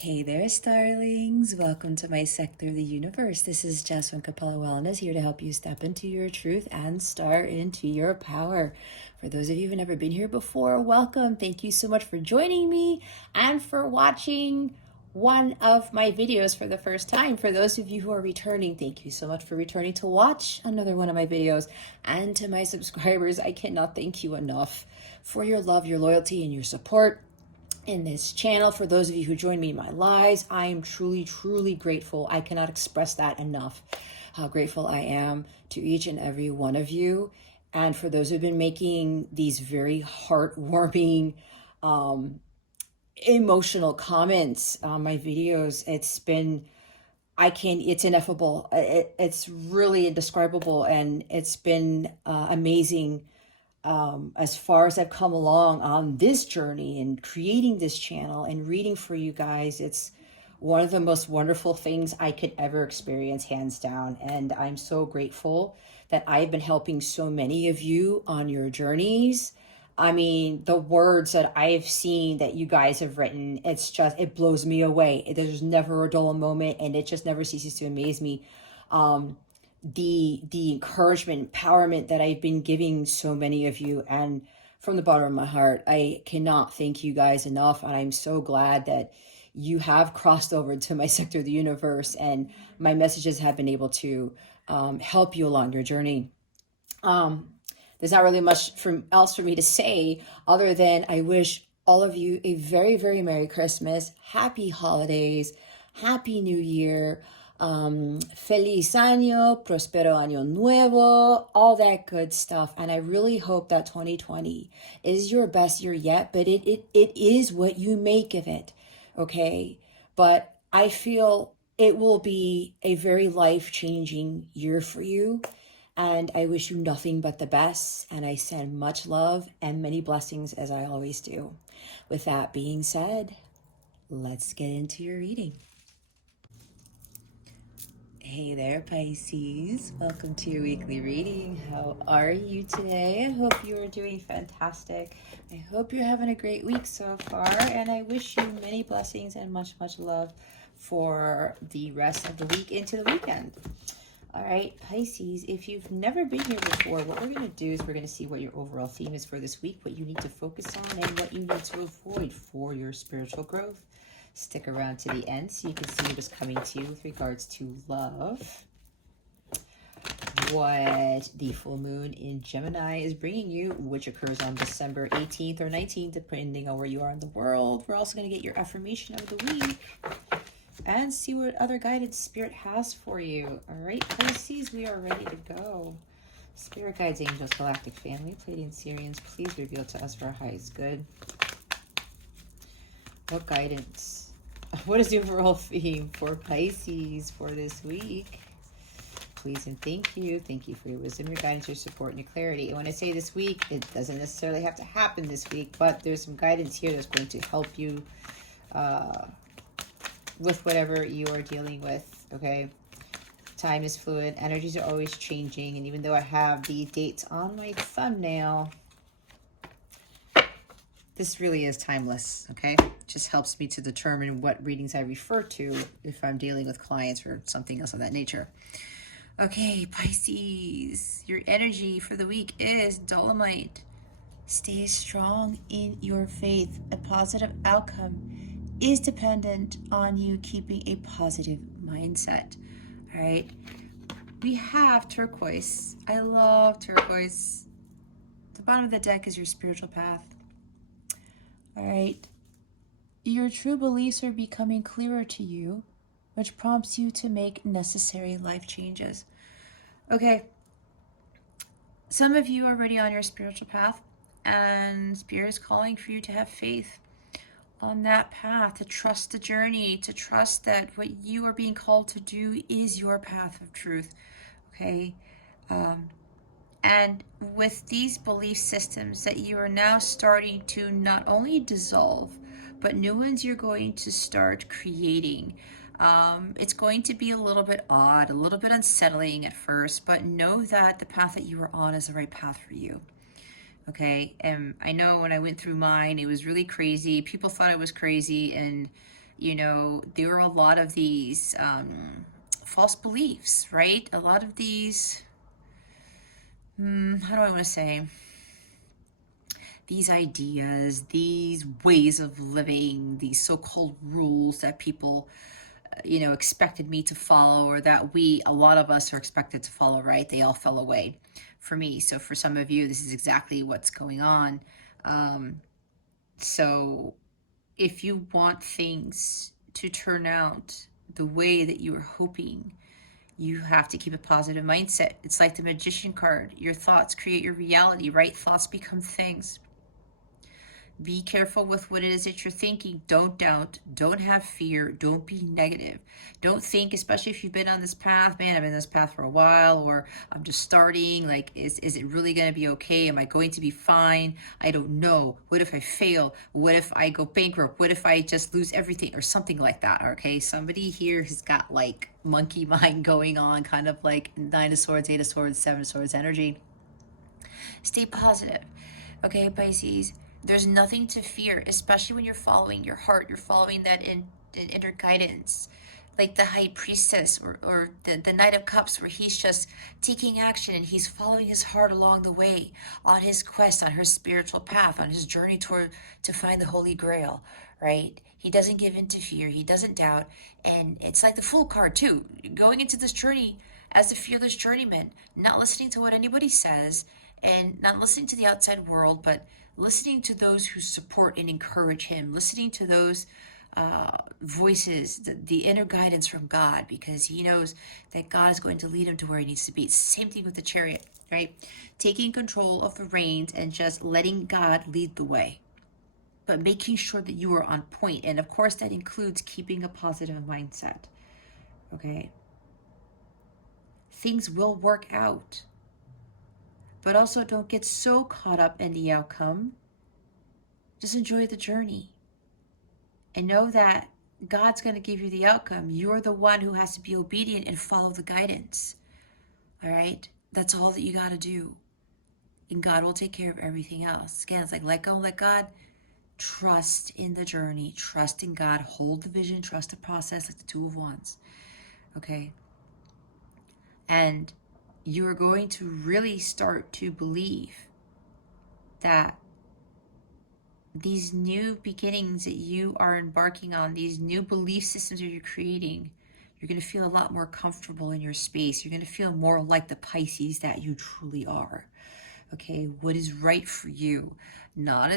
Hey there, starlings. Welcome to my sector of the universe. This is Jasmine Capella Wellness, here to help you step into your truth and star into your power. For those of you who've never been here before, welcome. Thank you so much for joining me and for watching one of my videos for the first time. For those of you who are returning, thank you so much for returning to watch another one of my videos. And to my subscribers, I cannot thank you enough for your love, your loyalty, and your support in this channel. For those of you who join me in my lives, I am truly grateful. I cannot express that enough, how grateful I am to each and every one of you. And for those who've been making these very heartwarming, emotional comments on my videos, it's ineffable. It's really indescribable, and it's been amazing. As far as I've come along on this journey and creating this channel and reading for you guys, it's one of the most wonderful things I could ever experience, hands down. And I'm so grateful that I've been helping so many of you on your journeys. I mean, the words that I've seen that you guys have written, it blows me away. There's never a dull moment, and it just never ceases to amaze me. The encouragement, empowerment that I've been giving so many of you, and from the bottom of my heart, I cannot thank you guys enough. And I'm so glad that you have crossed over to my sector of the universe, and my messages have been able to help you along your journey. There's not really much else for me to say other than I wish all of you a very Merry Christmas, Happy Holidays, Happy New Year. Feliz año, prospero año nuevo, all that good stuff. And I really hope that 2020 is your best year yet, but it is what you make of it, okay? But I feel it will be a very life-changing year for you, and I wish you nothing but the best, and I send much love and many blessings, as I always do. With that being said, let's get into your reading. Hey there, Pisces. Welcome to your weekly reading. How are you today? I hope you are doing fantastic. I hope you're having a great week so far, and I wish you many blessings and much love for the rest of the week into the weekend. All right, Pisces, if you've never been here before, what we're going to do is we're going to see what your overall theme is for this week, what you need to focus on, and what you need to avoid for your spiritual growth. Stick around to the end so you can see what is coming to you with regards to love, what the full moon in Gemini is bringing you, which occurs on December 18th or 19th, depending on where you are in the world. We're also going to get your affirmation of the week and see what other guidance Spirit has for you. All right, Pisces, we are ready to go. Spirit guides, angels, galactic family, Pleiadian Sirians, please reveal to us for our highest good. What guidance? What is the overall theme for Pisces for this week? Please and thank you. Thank you for your wisdom, your guidance, your support, and your clarity. And when I say this week, it doesn't necessarily have to happen this week, but there's some guidance here that's going to help you with whatever you are dealing with, okay? Time is fluid. Energies are always changing. And even though I have the dates on my thumbnail, this really is timeless, okay? It just helps me to determine what readings I refer to if I'm dealing with clients or something else of that nature. Okay, Pisces, your energy for the week is Dolomite. Stay strong in your faith. A positive outcome is dependent on you keeping a positive mindset, all right? We have turquoise. I love turquoise. The bottom of the deck is your spiritual path. All right, your true beliefs are becoming clearer to you, which prompts you to make necessary life changes. Okay, some of you are already on your spiritual path, and Spirit is calling for you to have faith on that path, to trust the journey, to trust that what you are being called to do is your path of truth, okay? And with these belief systems that you are now starting to not only dissolve, but new ones you're going to start creating. It's going to be a little bit odd, a little bit unsettling at first, but know that the path that you are on is the right path for you. Okay, and I know when I went through mine, it was really crazy. People thought I was crazy, and You know, there are a lot of these false beliefs, right? A lot of these, how do I want to say? These ideas, these ways of living, these so-called rules that people, you know, expected me to follow, or that a lot of us are expected to follow, right? They all fell away for me. So for some of you, this is exactly what's going on. So if you want things to turn out the way that you were hoping, you have to keep a positive mindset. It's like the magician card. Your thoughts create your reality, right? Thoughts become things. Be careful with what it is that you're thinking. Don't doubt. Don't have fear. Don't be negative. Don't think, especially if you've been on this path, man, I've been on this path for a while, or I'm just starting. Like, is it really going to be okay? Am I going to be fine? I don't know. What if I fail? What if I go bankrupt? What if I just lose everything, or something like that? Okay, somebody here has got like monkey mind going on, kind of like Nine of Swords, Eight of Swords, Seven of Swords energy. Stay positive. Okay, Pisces, there's nothing to fear, especially when you're following your heart. You're following that inner guidance, like the High Priestess, or the Knight of Cups, where he's just taking action and he's following his heart along the way on his quest, on his spiritual path, on his journey to find the Holy Grail, right? He doesn't give in to fear. He doesn't doubt. And it's like the Fool card too. Going into this journey as a fearless journeyman, not listening to what anybody says, and not listening to the outside world, but listening to those who support and encourage him, listening to those voices, the inner guidance from God, because he knows that God is going to lead him to where he needs to be. It's the same thing with the Chariot, right? Taking control of the reins and just letting God lead the way, but making sure that you are on point. And of course, that includes keeping a positive mindset, okay? Things will work out. But also don't get so caught up in the outcome. Just enjoy the journey. And know that God's going to give you the outcome. You're the one who has to be obedient and follow the guidance. All right? That's all that you got to do. And God will take care of everything else. Again, it's like let go, let God. Trust in the journey. Trust in God. Hold the vision. Trust the process, like the Two of Wands. Okay? And you are going to really start to believe that these new beginnings that you are embarking on, these new belief systems that you're creating, you're going to feel a lot more comfortable in your space. You're going to feel more like the Pisces that you truly are. Okay, what is right for you, not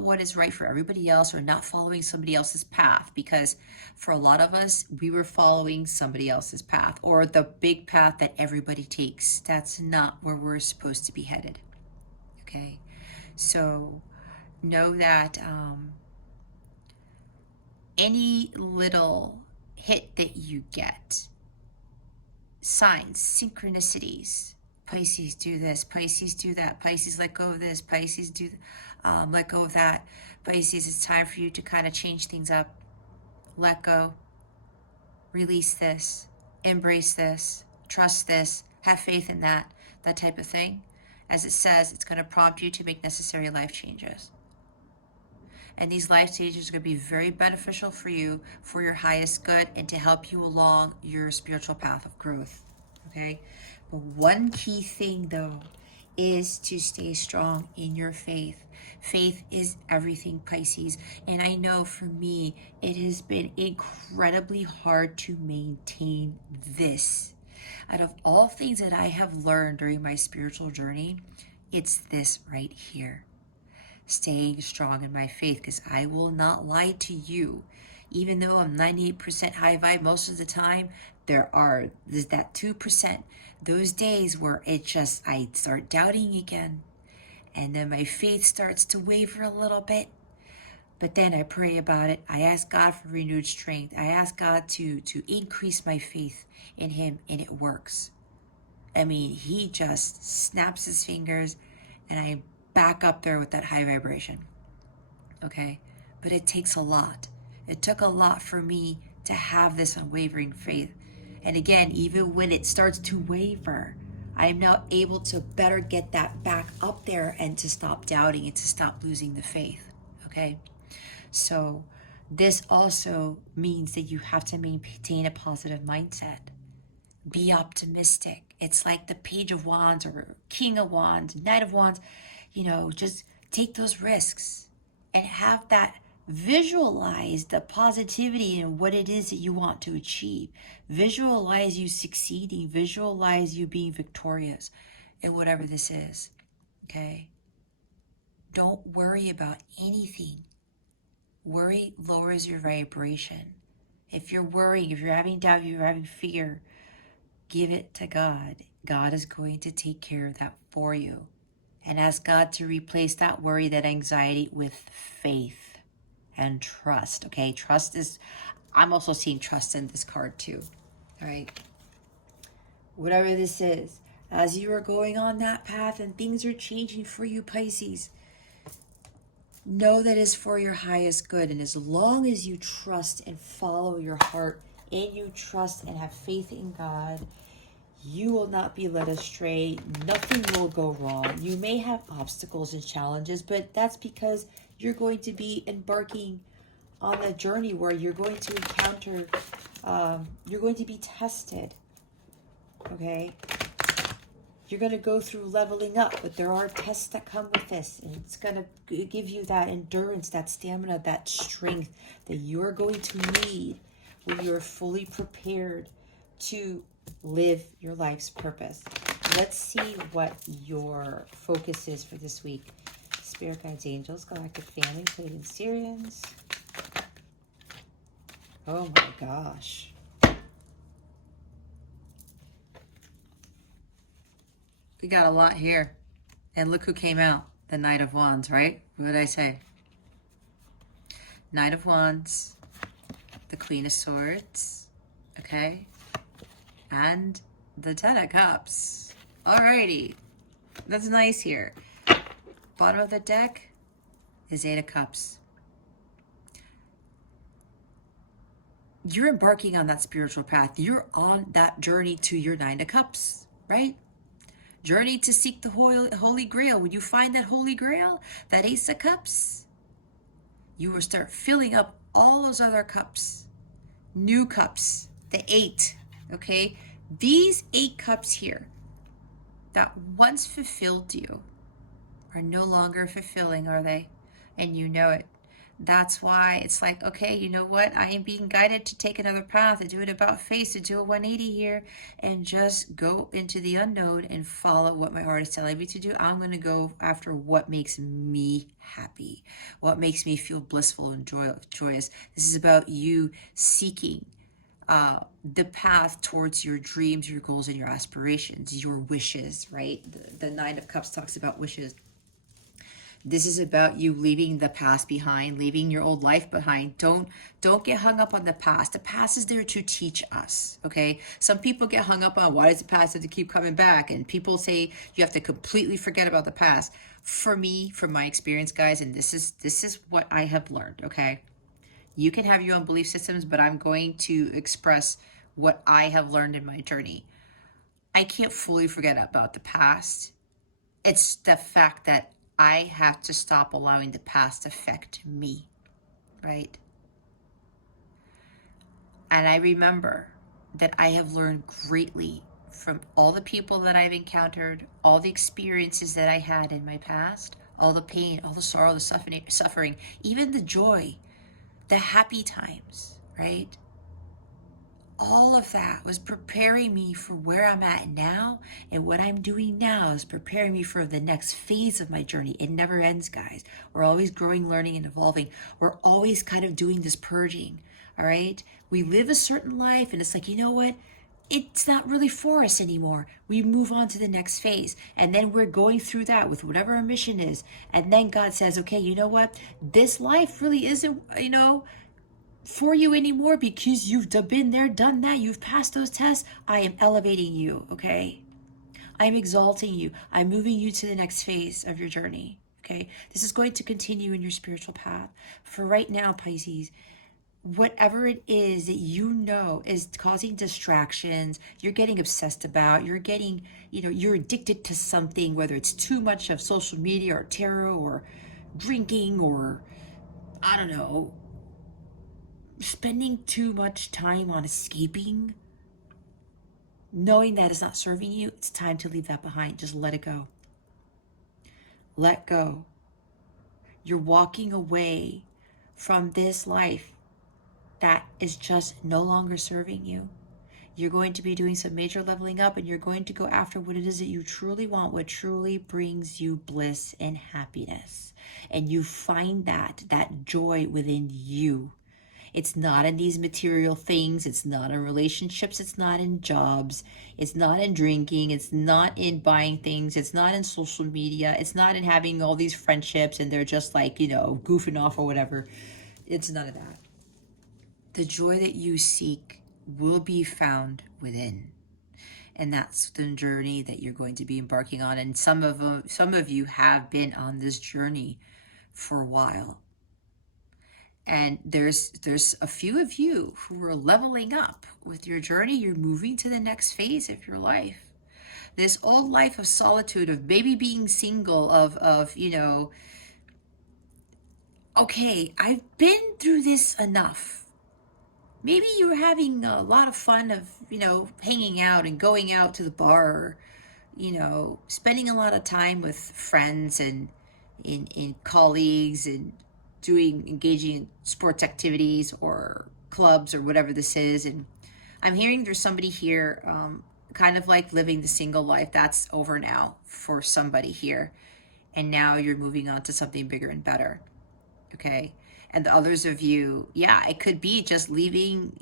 what is right for everybody else, or not following somebody else's path, because for a lot of us, we were following somebody else's path, or the big path that everybody takes. That's not where we're supposed to be headed. Okay, so know that any little hit that you get, signs, synchronicities, Pisces do this, Pisces do that, Pisces let go of this, Pisces do let go of that. Pisces, it's time for you to kind of change things up. Let go, release this, embrace this, trust this, have faith in that type of thing. As it says, it's going to prompt you to make necessary life changes. And these life changes are going to be very beneficial for you, for your highest good, and to help you along your spiritual path of growth. Okay? But one key thing, though, is to stay strong in your faith. Faith is everything, Pisces. And I know for me, it has been incredibly hard to maintain this. Out of all things that I have learned during my spiritual journey, it's this right here. Staying strong in my faith, because I will not lie to you. Even though I'm 98% high vibe most of the time, there's that 2%, those days where I start doubting again, and then my faith starts to waver a little bit. But then I pray about it. I ask God for renewed strength. I ask God to increase my faith in him, and it works. I mean, he just snaps his fingers and I back up there with that high vibration. Okay? But it takes a lot. It took a lot for me to have this unwavering faith. And again, even when it starts to waver, I am now able to better get that back up there and to stop doubting and to stop losing the faith. Okay? So This also means that you have to maintain a positive mindset. Be optimistic. It's like the Page of Wands or King of Wands, Knight of Wands. Just take those risks and have that, visualize the positivity and what it is that you want to achieve. Visualize you succeeding. Visualize you being victorious in whatever this is. Okay? Don't worry about anything. Worry lowers your vibration. If you're worrying, if you're having doubt, if you're having fear, give it to God. God is going to take care of that for you. And ask God to replace that worry, that anxiety with faith and trust. Okay, trust is, I'm also seeing trust in this card too. All right. Whatever this is, as you are going on that path and things are changing for you, Pisces, know that it's for your highest good. And as long as you trust and follow your heart, and you trust and have faith in God, you will not be led astray. Nothing will go wrong. You may have obstacles and challenges, but that's because you're going to be embarking on a journey where you're going to encounter, you're going to be tested, okay? You're going to go through leveling up, but there are tests that come with this. And it's going to give you that endurance, that stamina, that strength that you're going to need when you're fully prepared to live your life's purpose. Let's see what your focus is for this week. Spirit guides, angels, galactic family, Pleiadian Sirians. Oh my gosh. We got a lot here. And look who came out. The Knight of Wands, right? What did I say? Knight of Wands. The Queen of Swords. Okay? And the Ten of Cups. Alrighty. That's nice here. Bottom of the deck is Eight of Cups. You're embarking on that spiritual path. You're on that journey to your Nine of Cups, right? Journey to seek the Holy Grail. When you find that Holy Grail, that Ace of Cups, you will start filling up all those other cups. New cups, the 8, okay? These 8 cups here that once fulfilled you are no longer fulfilling, are they? And you know it. That's why it's like, okay, you know what? I am being guided to take another path, to do it about face, to do a 180 here, and just go into the unknown and follow what my heart is telling me to do. I'm going to go after what makes me happy, what makes me feel blissful and joyous. This is about you seeking the path towards your dreams, your goals, and your aspirations, your wishes, right? The Nine of Cups talks about wishes. This is about you leaving the past behind, leaving your old life behind. Don't get hung up on the past. The past is there to teach us, okay? Some people get hung up on, why does the past have to keep coming back? And people say you have to completely forget about the past. For me, from my experience, guys, and this is what I have learned, okay? You can have your own belief systems, but I'm going to express what I have learned in my journey. I can't fully forget about the past. It's the fact that I have to stop allowing the past affect me, right? And I remember that I have learned greatly from all the people that I've encountered, all the experiences that I had in my past, all the pain, all the sorrow, the suffering, even the joy, the happy times, right? All of that was preparing me for where I'm at now, and what I'm doing now is preparing me for the next phase of my journey. It never ends, guys. We're always growing, learning, and evolving. We're always kind of doing this purging, all right? We live a certain life, and it's like, you know what? It's not really for us anymore. We move on to the next phase, and then we're going through that with whatever our mission is, and then God says, okay, you know what? This life really isn't, for you anymore, because you've been there, done that, you've passed those tests. I am elevating you, okay? I'm exalting you. I'm moving you to the next phase of your journey, okay? This is going to continue in your spiritual path. For right now, Pisces, whatever it is that you know is causing distractions, you're getting obsessed about, you're getting, you're addicted to something, whether it's too much of social media or tarot or drinking or, I don't know, spending too much time on escaping, knowing that it's not serving you, it's time to leave that behind. Just let it go. Let go. You're walking away from this life that is just no longer serving you. You're going to be doing some major leveling up, and you're going to go after what it is that you truly want, what truly brings you bliss and happiness. And you find that joy within you. It's not in these material things. It's not in relationships. It's not in jobs. It's not in drinking. It's not in buying things. It's not in social media. It's not in having all these friendships and they're just like, goofing off or whatever. It's none of that. The joy that you seek will be found within. And that's the journey that you're going to be embarking on. And some of you have been on this journey for a while. And there's a few of you who are leveling up with your journey. You're moving to the next phase of your life. This old life of solitude, of maybe being single, of okay, I've been through this enough. Maybe you were having a lot of fun of, hanging out and going out to the bar, spending a lot of time with friends and in colleagues and engaging in sports activities or clubs or whatever this is. And I'm hearing there's somebody here kind of like living the single life. That's over now for somebody here. And now you're moving on to something bigger and better. Okay. And the others of you, it could be just leaving,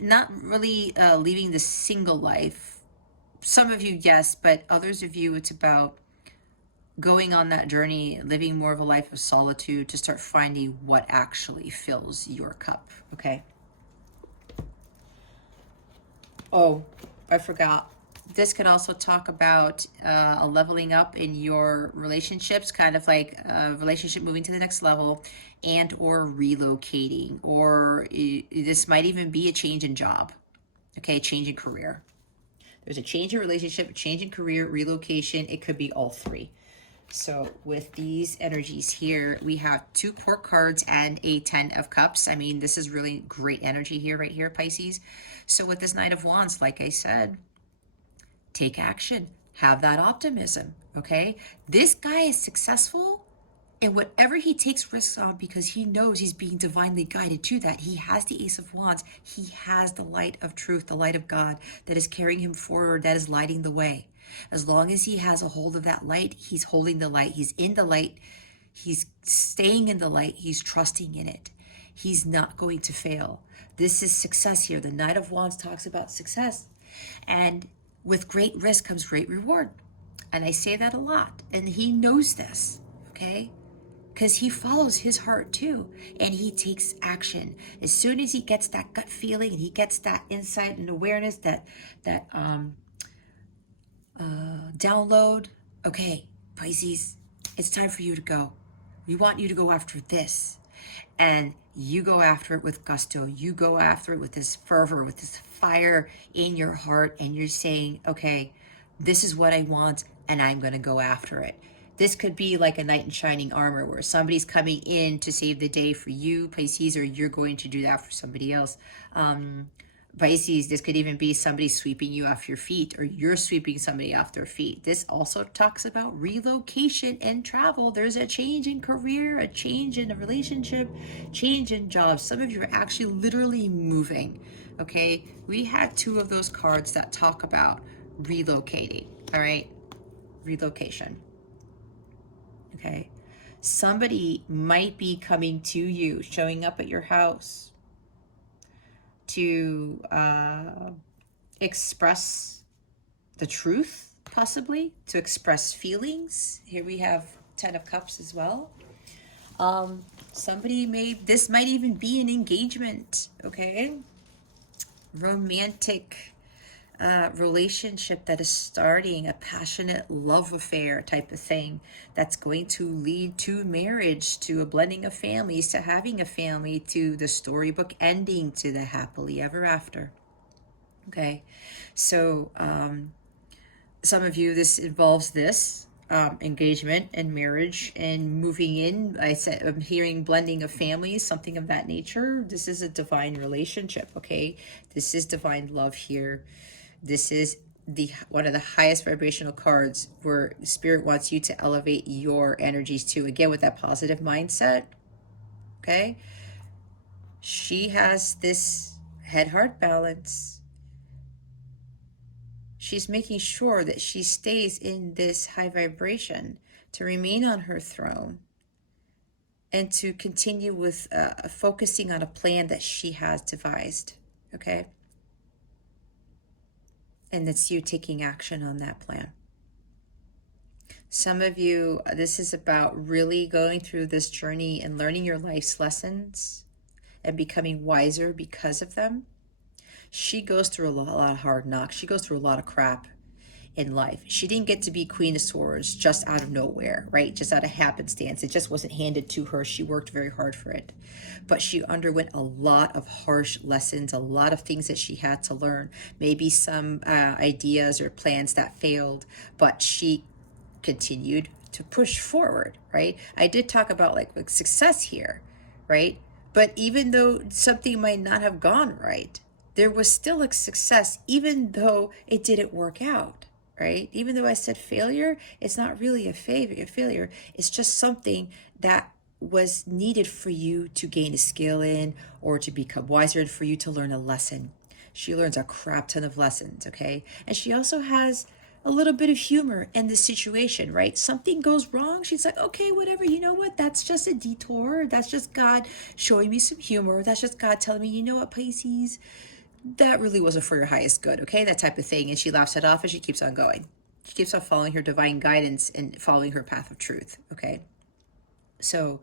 not really leaving the single life. Some of you, yes, but others of you, it's about going on that journey, living more of a life of solitude to start finding what actually fills your cup, okay? Oh, I forgot. This could also talk about a leveling up in your relationships, kind of like a relationship moving to the next level, and or relocating, or this might even be a change in job, okay, change in career. There's a change in relationship, a change in career, relocation. It could be all three. So with these energies here, we have 2 court cards and a 10 of cups. I mean, this is really great energy here, right here, Pisces. So with this Knight of Wands, like I said, take action, have that optimism, okay? This guy is successful in whatever he takes risks on because he knows he's being divinely guided to that. He has the Ace of Wands. He has the light of truth, the light of God that is carrying him forward, that is lighting the way. As long as he has a hold of that light, he's holding the light. He's in the light. He's staying in the light. He's trusting in it. He's not going to fail. This is success here. The Knight of Wands talks about success. And with great risk comes great reward. And I say that a lot. And he knows this, okay? Because he follows his heart too. And he takes action. As soon as he gets that gut feeling and he gets that insight and awareness, that download, okay, Pisces, it's time for you to go. We want you to go after this. And you go after it with gusto. You go after it with this fervor, with this fire in your heart. And you're saying, okay, this is what I want and I'm going to go after it. This could be like a knight in shining armor where somebody's coming in to save the day for you, Pisces, or you're going to do that for somebody else. Pisces, this could even be somebody sweeping you off your feet or you're sweeping somebody off their feet. This also talks about relocation and travel. There's a change in career, a change in a relationship, change in jobs. Some of you are actually literally moving, okay? We had 2 of those cards that talk about relocating, all right? Relocation, okay? Somebody might be coming to you, showing up at your house, to express the truth, possibly, to express feelings. Here we have 10 of Cups as well. This might even be an engagement, okay? Romantic relationship that is starting, a passionate love affair type of thing that's going to lead to marriage, to a blending of families, to having a family, to the storybook ending, to the happily ever after. Okay, so some of you, this involves this. engagement and marriage and moving in. I'm hearing blending of families, something of that nature. This is a divine relationship, okay? This is divine love here. This is the one of the highest vibrational cards where Spirit wants you to elevate your energies to, again, with that positive mindset, okay? She has this head-heart balance. She's making sure that she stays in this high vibration to remain on her throne and to continue with focusing on a plan that she has devised, okay? And that's you taking action on that plan. Some of you, this is about really going through this journey and learning your life's lessons and becoming wiser because of them. She goes through a lot of hard knocks. She goes through a lot of crap in life. She didn't get to be Queen of Swords just out of nowhere, right? Just out of happenstance. It just wasn't handed to her. She worked very hard for it. But she underwent a lot of harsh lessons, a lot of things that she had to learn. Maybe some ideas or plans that failed, but she continued to push forward, right? I did talk about like success here, right? But even though something might not have gone right, there was still a success, even though it didn't work out, right? Even though I said failure, it's not really a failure. It's just something that was needed for you to gain a skill in or to become wiser and for you to learn a lesson. She learns a crap ton of lessons, okay? And she also has a little bit of humor in the situation, right? Something goes wrong. She's like, okay, whatever. You know what? That's just a detour. That's just God showing me some humor. That's just God telling me, you know what, Pisces, that really wasn't for your highest good, okay? That type of thing. And she laughs it off and she keeps on going. She keeps on following her divine guidance and following her path of truth, okay? So,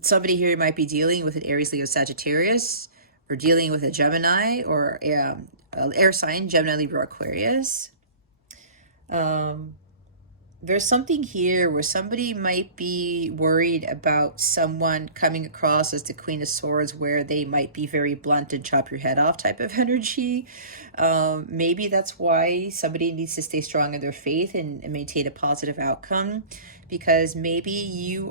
somebody here might be dealing with an Aries, Leo, Sagittarius, or dealing with a Gemini or an air sign, Gemini, Libra, Aquarius. There's something here where somebody might be worried about someone coming across as the Queen of Swords, where they might be very blunt and chop your head off type of energy. Maybe that's why somebody needs to stay strong in their faith and maintain a positive outcome, because maybe you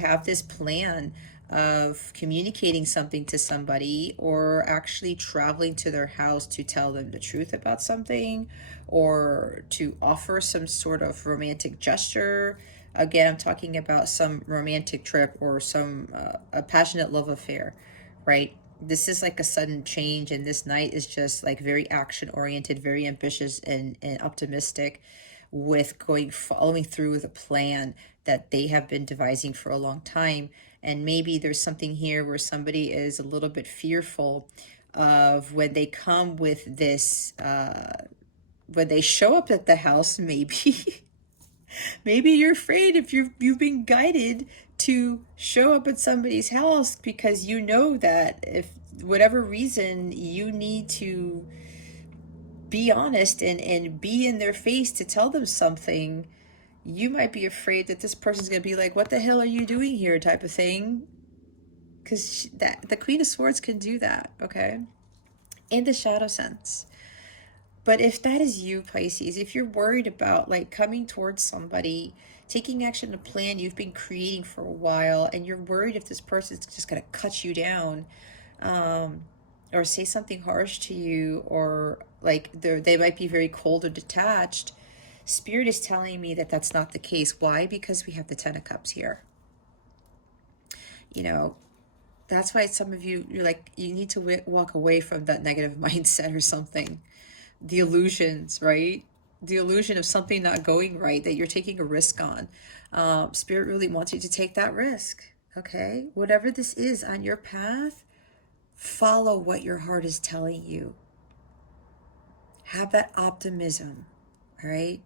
have this plan of communicating something to somebody or actually traveling to their house to tell them the truth about something or to offer some sort of romantic gesture. Again, I'm talking about some romantic trip or some a passionate love affair, right? This is like a sudden change, and this night is just like very action oriented, very ambitious and optimistic with following through with a plan that they have been devising for a long time. And maybe there's something here where somebody is a little bit fearful of when they come with this, when they show up at the house, maybe, maybe you're afraid if you've been guided to show up at somebody's house because you know that if whatever reason you need to be honest and be in their face to tell them something, you might be afraid that this person's going to be like, what the hell are you doing here type of thing. Because the Queen of Swords can do that, okay? In the shadow sense. But if that is you, Pisces, if you're worried about like coming towards somebody, taking action to plan you've been creating for a while, and you're worried if this person's just going to cut you down, or say something harsh to you, or like they might be very cold or detached, Spirit is telling me that that's not the case. Why? Because we have the Ten of Cups here. You know, that's why some of you, you're like, you need to walk away from that negative mindset or something. The illusions, right? The illusion of something not going right, that you're taking a risk on. Spirit really wants you to take that risk, okay? Whatever this is on your path, follow what your heart is telling you. Have that optimism, all right?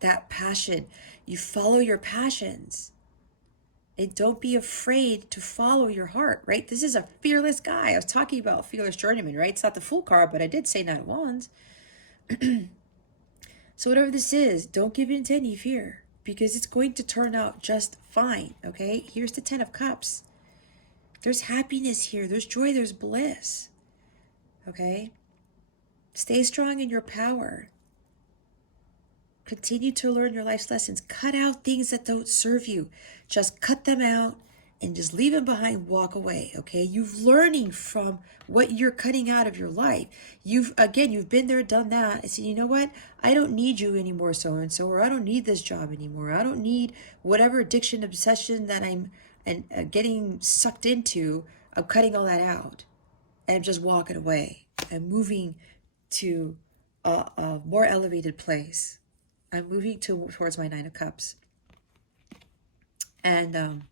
That passion. You follow your passions. And don't be afraid to follow your heart, right? This is a fearless guy. I was talking about fearless journeyman, right? It's not the Fool card, but I did say Knight of Wands. So whatever this is, don't give in to any fear, because it's going to turn out just fine, okay? Here's the Ten of Cups. There's happiness here. There's joy. There's bliss, okay? Stay strong in your power. Continue to learn your life's lessons. Cut out things that don't serve you. Just cut them out and just leave them behind, walk away, okay? You're learning from what you're cutting out of your life. You've been there, done that. I said, you know what? I don't need you anymore, so-and-so, or I don't need this job anymore. I don't need whatever addiction, obsession that I'm getting sucked into. I'm cutting all that out. And I'm just walking away. I'm moving to a more elevated place. I'm moving towards my Nine of Cups. And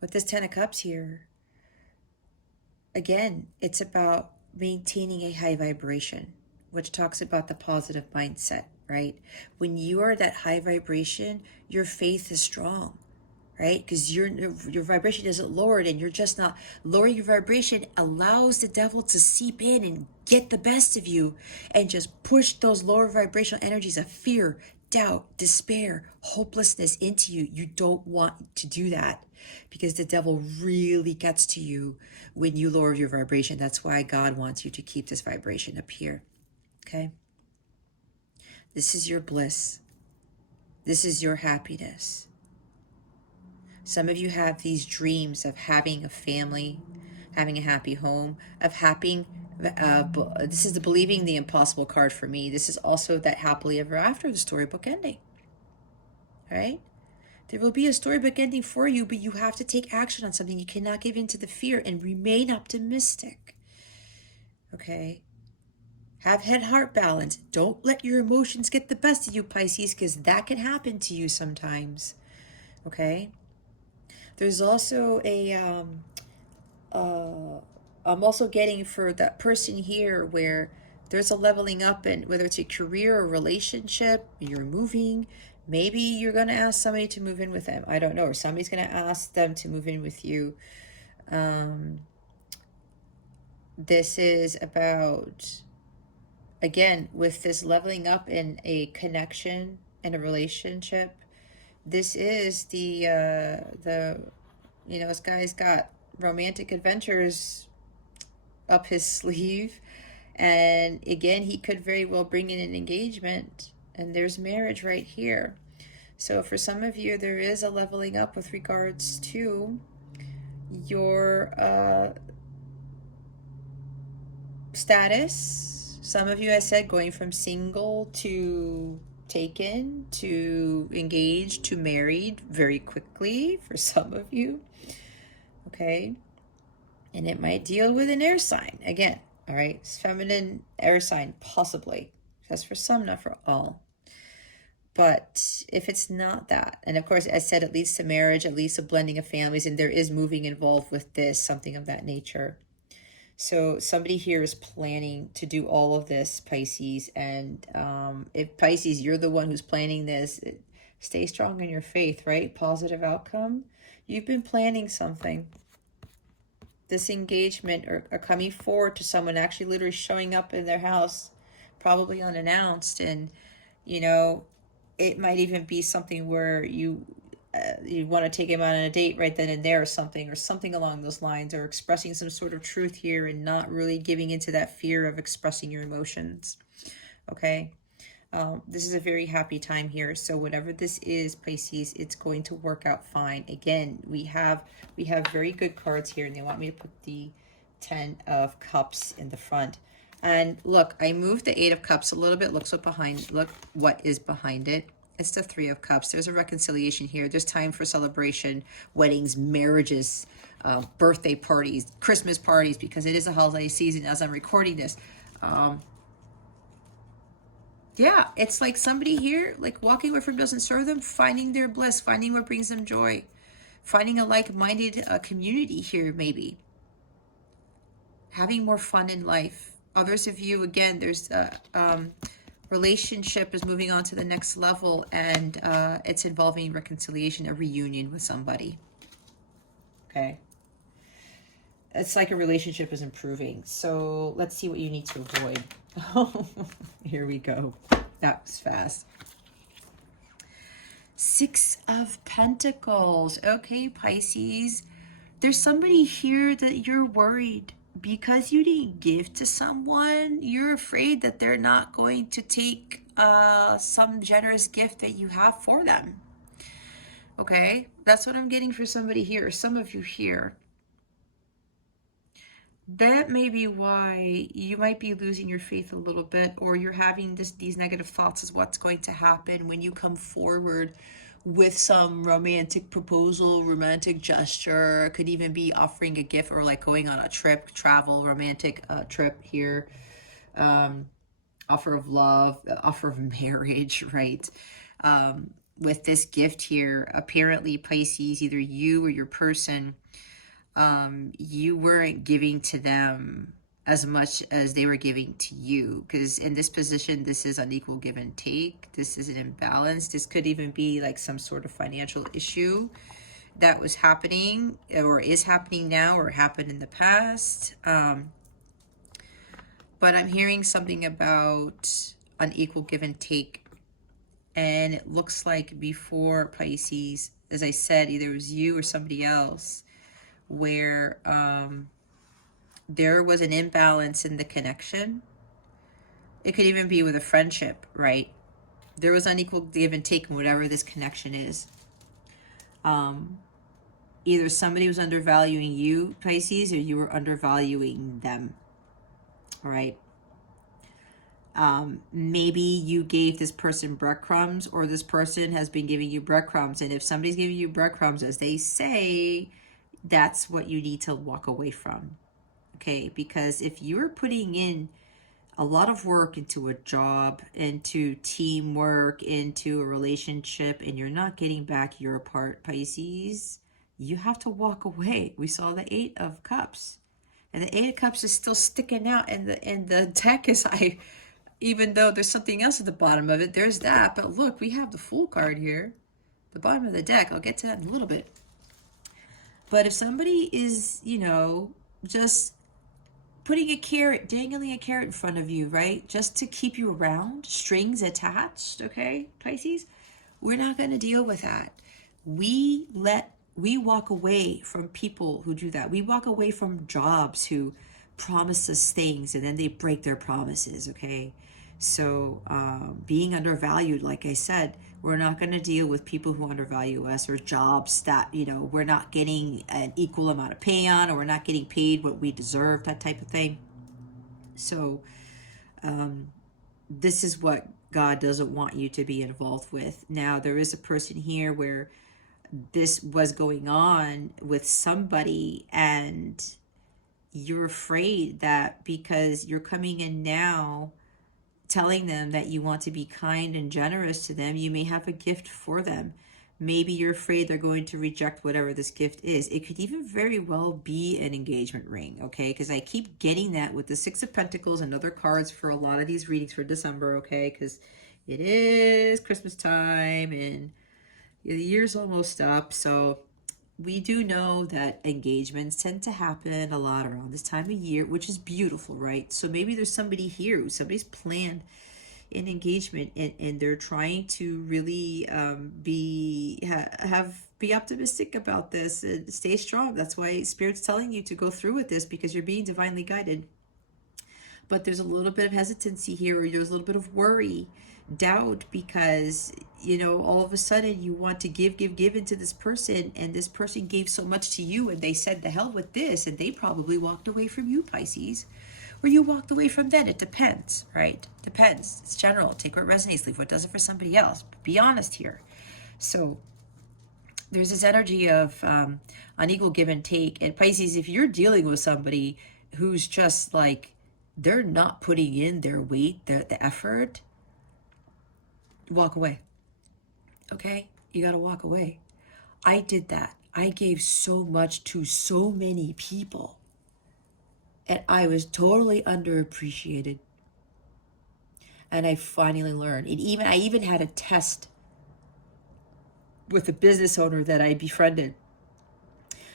with this Ten of Cups here, again, it's about maintaining a high vibration, which talks about the positive mindset, right? When you are that high vibration, your faith is strong, right? Because your vibration isn't lowered, and you're just not lowering your vibration allows the devil to seep in and get the best of you and just push those lower vibrational energies of fear, doubt, despair, hopelessness into you. You don't want to do that because the devil really gets to you when you lower your vibration. That's why God wants you to keep this vibration up here, okay? This is your bliss. This is your happiness. Some of you have these dreams of having a family, having a happy home, of having, this is the believing the impossible card for me. This is also that happily ever after, the storybook ending, right? There will be a storybook ending for you, but you have to take action on something. You cannot give in to the fear and remain optimistic, okay? Have head-heart balance. Don't let your emotions get the best of you, Pisces, because that can happen to you sometimes, okay? There's also I'm also getting for that person here where there's a leveling up, and whether it's a career or relationship, you're moving. Maybe you're going to ask somebody to move in with them. I don't know. Or somebody's going to ask them to move in with you. This is about, again, with this leveling up in a connection and a relationship. This is the you know, this guy's got romantic adventures up his sleeve. And again, he could very well bring in an engagement. And there's marriage right here. So for some of you, there is a leveling up with regards to your status. Some of you, I said, going from single to taken to engaged to married very quickly for some of you. Okay. And it might deal with an air sign again. All right. Feminine air sign, possibly. That's for some, not for all. But if it's not that, and of course, I said it leads to marriage, it leads to blending of families, and there is moving involved with this, something of that nature. So somebody here is planning to do all of this, Pisces. And if Pisces, you're the one who's planning this, stay strong in your faith, right? Positive outcome. You've been planning something. This engagement or coming forward to someone, actually literally showing up in their house, probably unannounced. And, you know, it might even be something where you want to take him out on a date right then and there, or something along those lines, or expressing some sort of truth here and not really giving into that fear of expressing your emotions. Okay. This is a very happy time here. So whatever this is, Pisces, it's going to work out fine. Again, we have very good cards here, and they want me to put the 10 of Cups in the front. And look, I moved the 8 of Cups a little bit. Look what is behind it. It's the 3 of Cups. There's a reconciliation here. There's time for celebration, weddings, marriages, birthday parties, Christmas parties, because it is a holiday season as I'm recording this. Yeah, it's like somebody here, like walking away from what doesn't serve them, finding their bliss, finding what brings them joy, finding a like-minded community here, maybe. Having more fun in life. Others of you, again, there's relationship is moving on to the next level, and it's involving reconciliation, a reunion with somebody. Okay. It's like a relationship is improving. So let's see what you need to avoid. Oh, here we go. That was fast. 6 of Pentacles. Okay, Pisces. There's somebody here that you're worried. because you didn't give to someone, you're afraid that they're not going to take some generous gift that you have for them. Okay, that's what I'm getting for somebody here, some of you here. That may be why you might be losing your faith a little bit, or you're having these negative thoughts is what's going to happen when you come forward with some romantic proposal, romantic gesture. It could even be offering a gift or like going on a trip, travel, romantic trip here. Offer of love, offer of marriage, right? With this gift here, apparently Pisces, either you or your person, you weren't giving to them as much as they were giving to you, because in this position, this is unequal give and take. This is an imbalance. This could even be like some sort of financial issue that was happening or is happening now or happened in the past. But I'm hearing something about unequal give and take. And it looks like before, Pisces, as I said, either it was you or somebody else, where there was an imbalance in the connection. It could even be with a friendship, right? There was unequal give and take in whatever this connection is. Either somebody was undervaluing you, Pisces, or you were undervaluing them, all right? Maybe you gave this person breadcrumbs, or this person has been giving you breadcrumbs. And if somebody's giving you breadcrumbs, as they say, that's what you need to walk away from. Okay, because if you're putting in a lot of work into a job, into teamwork, into a relationship, and you're not getting back your part, Pisces, you have to walk away. We saw the 8 of Cups. And the 8 of Cups is still sticking out, and the deck is, even though there's something else at the bottom of it, there's that. But look, we have the Fool card here, the bottom of the deck. I'll get to that in a little bit. But if somebody is, just putting a carrot, dangling a carrot in front of you, right? Just to keep you around, strings attached, okay, Pisces? We're not going to deal with that. We walk away from people who do that. We walk away from jobs who promise us things and then they break their promises, okay? So being undervalued, like I said, we're not going to deal with people who undervalue us, or jobs that, we're not getting an equal amount of pay on, or we're not getting paid what we deserve, that type of thing. So this is what God doesn't want you to be involved with. Now, there is a person here where this was going on with somebody, and you're afraid that because you're coming in now telling them that you want to be kind and generous to them, you may have a gift for them. Maybe you're afraid they're going to reject whatever this gift is. It could even very well be an engagement ring, okay? Because I keep getting that with the 6 of Pentacles and other cards for a lot of these readings for December, okay? Because it is Christmas time and the year's almost up. So we do know that engagements tend to happen a lot around this time of year, which is beautiful, right? So maybe there's somebody here who somebody's planned an engagement, and they're trying to really be optimistic about this and stay strong. That's why Spirit's telling you to go through with this, because you're being divinely guided. But there's a little bit of hesitancy here, or there's a little bit of worry, doubt, because all of a sudden you want to give into this person, and this person gave so much to you, and they said the hell with this, and they probably walked away from you, Pisces, or you walked away from them. It depends, right? Depends. It's general. Take what resonates, leave what doesn't for somebody else. But be honest here. So there's this energy of unequal give and take. And Pisces, if you're dealing with somebody who's just like, they're not putting in their weight, the effort, walk away. Okay? You got to walk away. I did that. I gave so much to so many people, and I was totally underappreciated. And I finally learned. I even had a test with a business owner that I befriended.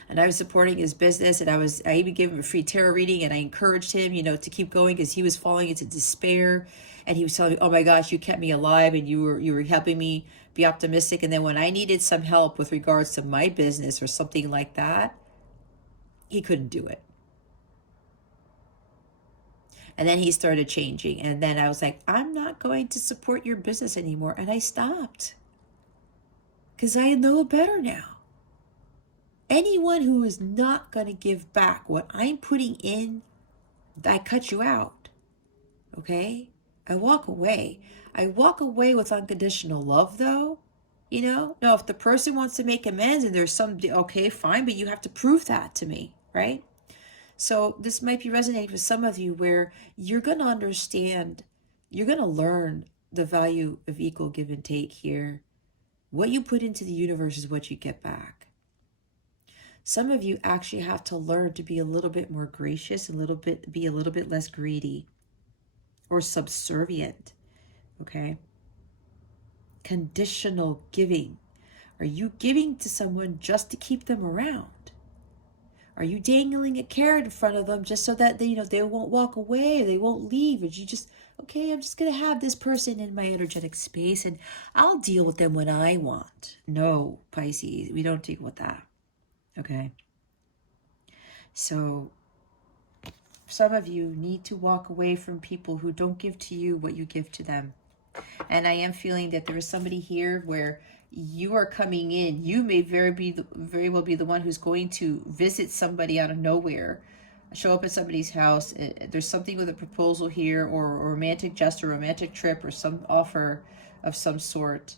And I was supporting his business, and I even gave him a free tarot reading, and I encouraged him, to keep going, because he was falling into despair. And he was telling me, oh my gosh, you kept me alive, and you were helping me be optimistic. And then when I needed some help with regards to my business or something like that, he couldn't do it. And then he started changing. And then I was like, I'm not going to support your business anymore. And I stopped. Because I know better now. Anyone who is not going to give back what I'm putting in, I cut you out. Okay? I walk away. I walk away with unconditional love, though. Now if the person wants to make amends and there's some, okay, fine, but you have to prove that to me, right? So this might be resonating with some of you where you're going to understand, you're going to learn the value of equal give and take here. What you put into the universe is what you get back. Some of you actually have to learn to be a little bit more gracious, be a little bit less greedy or subservient, okay? Conditional giving. Are you giving to someone just to keep them around? Are you dangling a carrot in front of them just so that they won't walk away, or they won't leave? Or you just, okay, I'm just going to have this person in my energetic space and I'll deal with them when I want. No, Pisces, we don't deal with that. Okay? So some of you need to walk away from people who don't give to you what you give to them. And I am feeling that there is somebody here where you are coming in. You may very well be the one who's going to visit somebody out of nowhere, show up at somebody's house. There's something with a proposal here, or a romantic gesture, romantic trip, or some offer of some sort.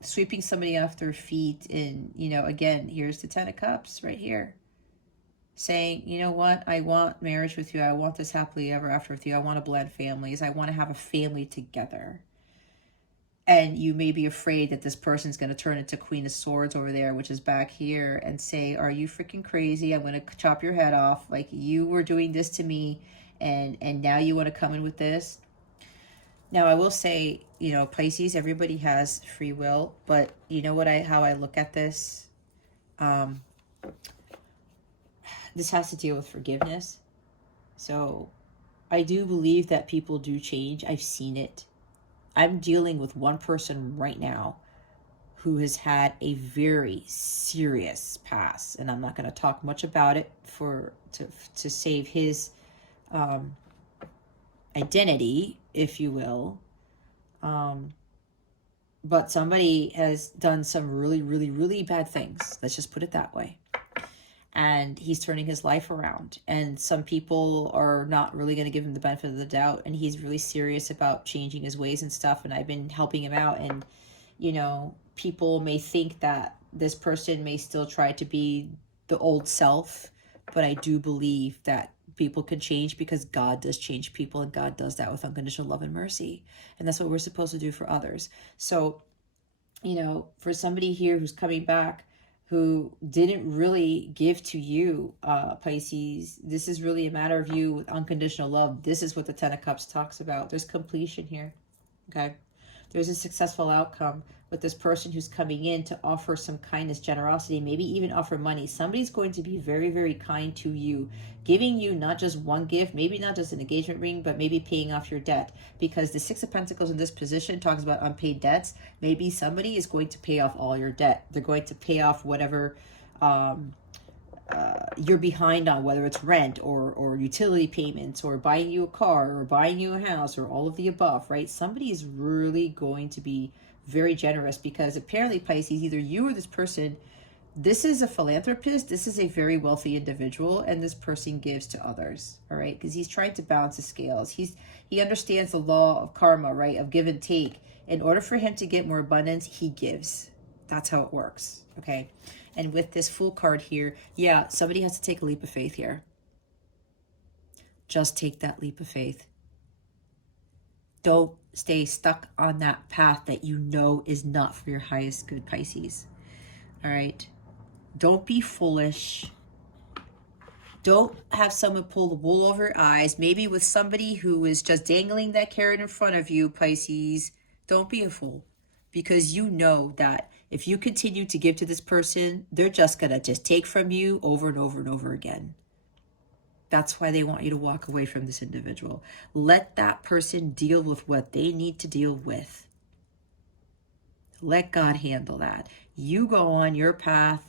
Sweeping somebody off their feet. And, again, here's the Ten of Cups right here. Saying, you know what, I want marriage with you. I want this happily ever after with you. I want to blend families. I want to have a family together. And you may be afraid that this person's going to turn into Queen of Swords over there, which is back here, and say, are you freaking crazy? I'm going to chop your head off. Like, you were doing this to me, and now you want to come in with this. Now, I will say, Pisces, everybody has free will, but you know how I look at this? This has to deal with forgiveness. So I do believe that people do change. I've seen it. I'm dealing with one person right now who has had a very serious past, and I'm not going to talk much about it to save his identity, if you will. But somebody has done some really, really, really bad things. Let's just put it that way. And he's turning his life around. And some people are not really going to give him the benefit of the doubt. And he's really serious about changing his ways and stuff. And I've been helping him out. And, people may think that this person may still try to be the old self. But I do believe that people can change because God does change people. And God does that with unconditional love and mercy. And that's what we're supposed to do for others. So, for somebody here who's coming back, who didn't really give to you, Pisces, this is really a matter of you with unconditional love. This is what the Ten of Cups talks about. There's completion here, okay? There's a successful outcome with this person who's coming in to offer some kindness, generosity, maybe even offer money. Somebody's going to be very, very kind to you, giving you not just one gift, maybe not just an engagement ring, but maybe paying off your debt. Because the Six of Pentacles in this position talks about unpaid debts. Maybe somebody is going to pay off all your debt. They're going to pay off whatever you're behind on, whether it's rent or utility payments or buying you a car or buying you a house or all of the above, right? Somebody is really going to be very generous because apparently, Pisces, either you or this person, this is a philanthropist, this is a very wealthy individual, and this person gives to others, all right? Because he's trying to balance the scales. He understands the law of karma, right, of give and take. In order for him to get more abundance, he gives. That's how it works, okay? And with this Fool card here, yeah, somebody has to take a leap of faith here. Just take that leap of faith. Don't stay stuck on that path that you know is not for your highest good, Pisces. All right? Don't be foolish. Don't have someone pull the wool over your eyes. Maybe with somebody who is just dangling that carrot in front of you, Pisces. Don't be a fool. Because you know that if you continue to give to this person, they're just going to just take from you over and over and over again. That's why they want you to walk away from this individual. Let that person deal with what they need to deal with. Let God handle that. You go on your path.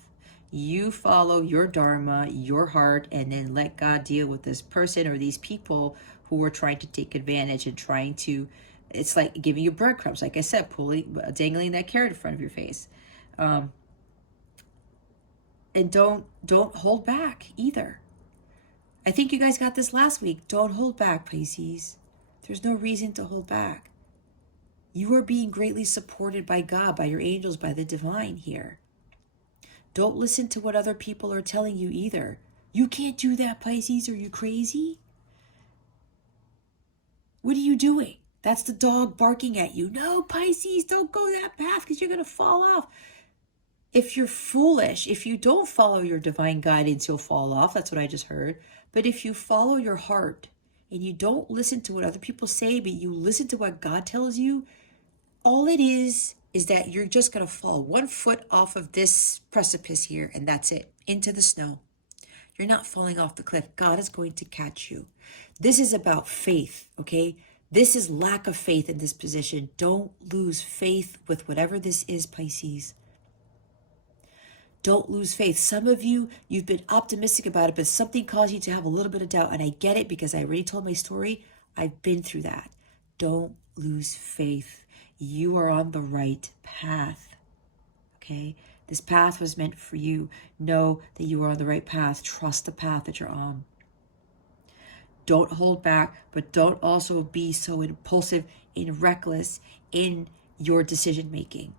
You follow your dharma, your heart, and then let God deal with this person or these people who are trying to take advantage and trying to, it's like giving you breadcrumbs, like I said, dangling that carrot in front of your face. And don't hold back either. I think you guys got this last week. Don't hold back, Pisces. There's no reason to hold back. You are being greatly supported by God, by your angels, by the divine here. Don't listen to what other people are telling you either. You can't do that, Pisces. Are you crazy? What are you doing? That's the dog barking at you. No, Pisces, don't go that path because you're going to fall off. If you're foolish, if you don't follow your divine guidance, you'll fall off. That's what I just heard. But if you follow your heart and you don't listen to what other people say, but you listen to what God tells you, all it is that you're just going to fall 1 foot off of this precipice here, and that's it, into the snow. You're not falling off the cliff. God is going to catch you. This is about faith, okay? This is lack of faith in this position. Don't lose faith with whatever this is, Pisces. Don't lose faith. Some of you, you've been optimistic about it, but something caused you to have a little bit of doubt. And I get it because I already told my story. I've been through that. Don't lose faith. You are on the right path. Okay? This path was meant for you. Know that you are on the right path. Trust the path that you're on. Don't hold back, but don't also be so impulsive and reckless in your decision making.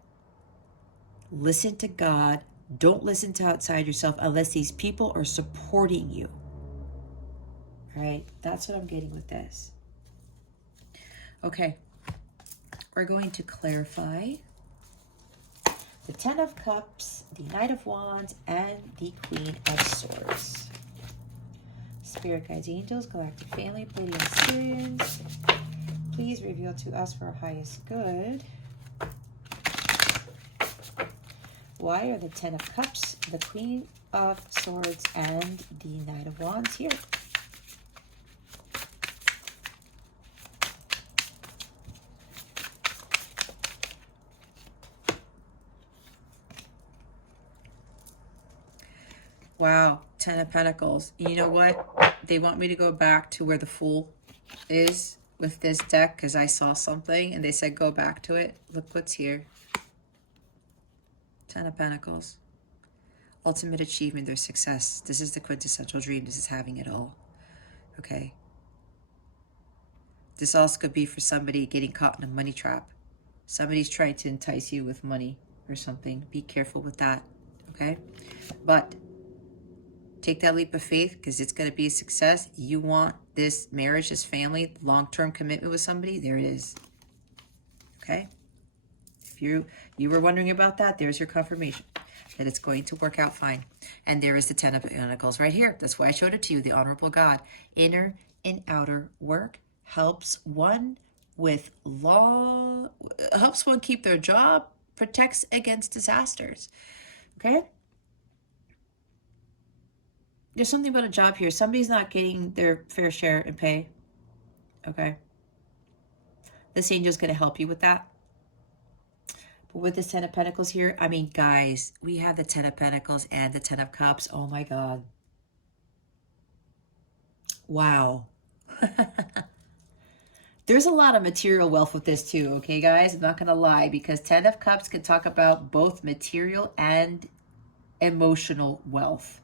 Listen to God. Don't listen to outside yourself unless these people are supporting you. All right? That's what I'm getting with this. Okay. We're going to clarify the 10 of Cups, the Knight of Wands, and the Queen of Swords. Spirit guides, angels, galactic family, Pleiadian Sirians, please reveal to us for our highest good. Why are the 10 of Cups, the Queen of Swords, and the Knight of Wands here? Wow, 10 of Pentacles. You know what? They want me to go back to where the Fool is with this deck because I saw something and they said go back to it. Look what's here. 10 of Pentacles. Ultimate achievement, their success. This is the quintessential dream. This is having it all. Okay. This also could be for somebody getting caught in a money trap. Somebody's trying to entice you with money or something. Be careful with that. Okay. But take that leap of faith because it's going to be a success. You want this marriage, this family, long-term commitment with somebody. There it is. Okay. If you were wondering about that, there's your confirmation that it's going to work out fine. And there is the 10 of Pentacles right here. That's why I showed it to you. The Honorable God. Inner and outer work helps one with law, helps one keep their job, protects against disasters. Okay. There's something about a job here. Somebody's not getting their fair share in pay. Okay. This angel's going to help you with that. But with the 10 of Pentacles here, I mean, guys, we have the 10 of Pentacles and the 10 of Cups. Oh my God. Wow. There's a lot of material wealth with this too, okay, guys? I'm not going to lie, because 10 of Cups can talk about both material and emotional wealth.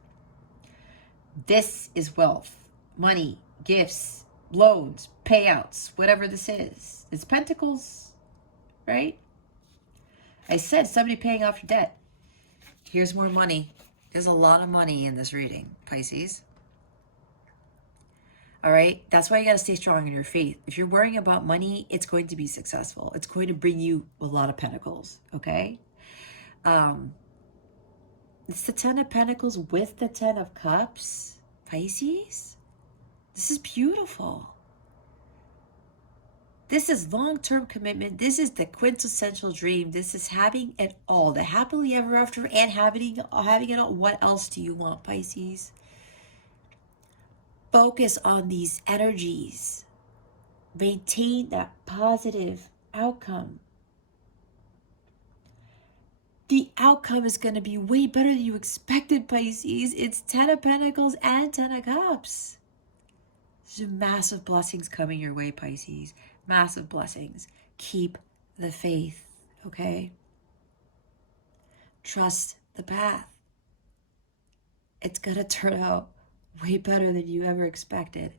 This is wealth, money, gifts, loans, payouts, whatever this is. It's Pentacles, right? I said somebody paying off your debt. Here's more money. There's a lot of money in this reading, Pisces. All right? That's why you got to stay strong in your faith. If you're worrying about money, it's going to be successful. It's going to bring you a lot of pentacles, okay? It's the 10 of Pentacles with the 10 of Cups. Pisces, this is beautiful. This is long-term commitment. This is the quintessential dream. This is having it all, the happily ever after and having it all. What else do you want, Pisces? Focus on these energies. Maintain that positive outcome. the outcome is going to be way better than you expected, Pisces. It's 10 of Pentacles and 10 of Cups. There's massive blessings coming your way, Pisces. Massive blessings. Keep the faith, okay? Trust the path. It's going to turn out way better than you ever expected.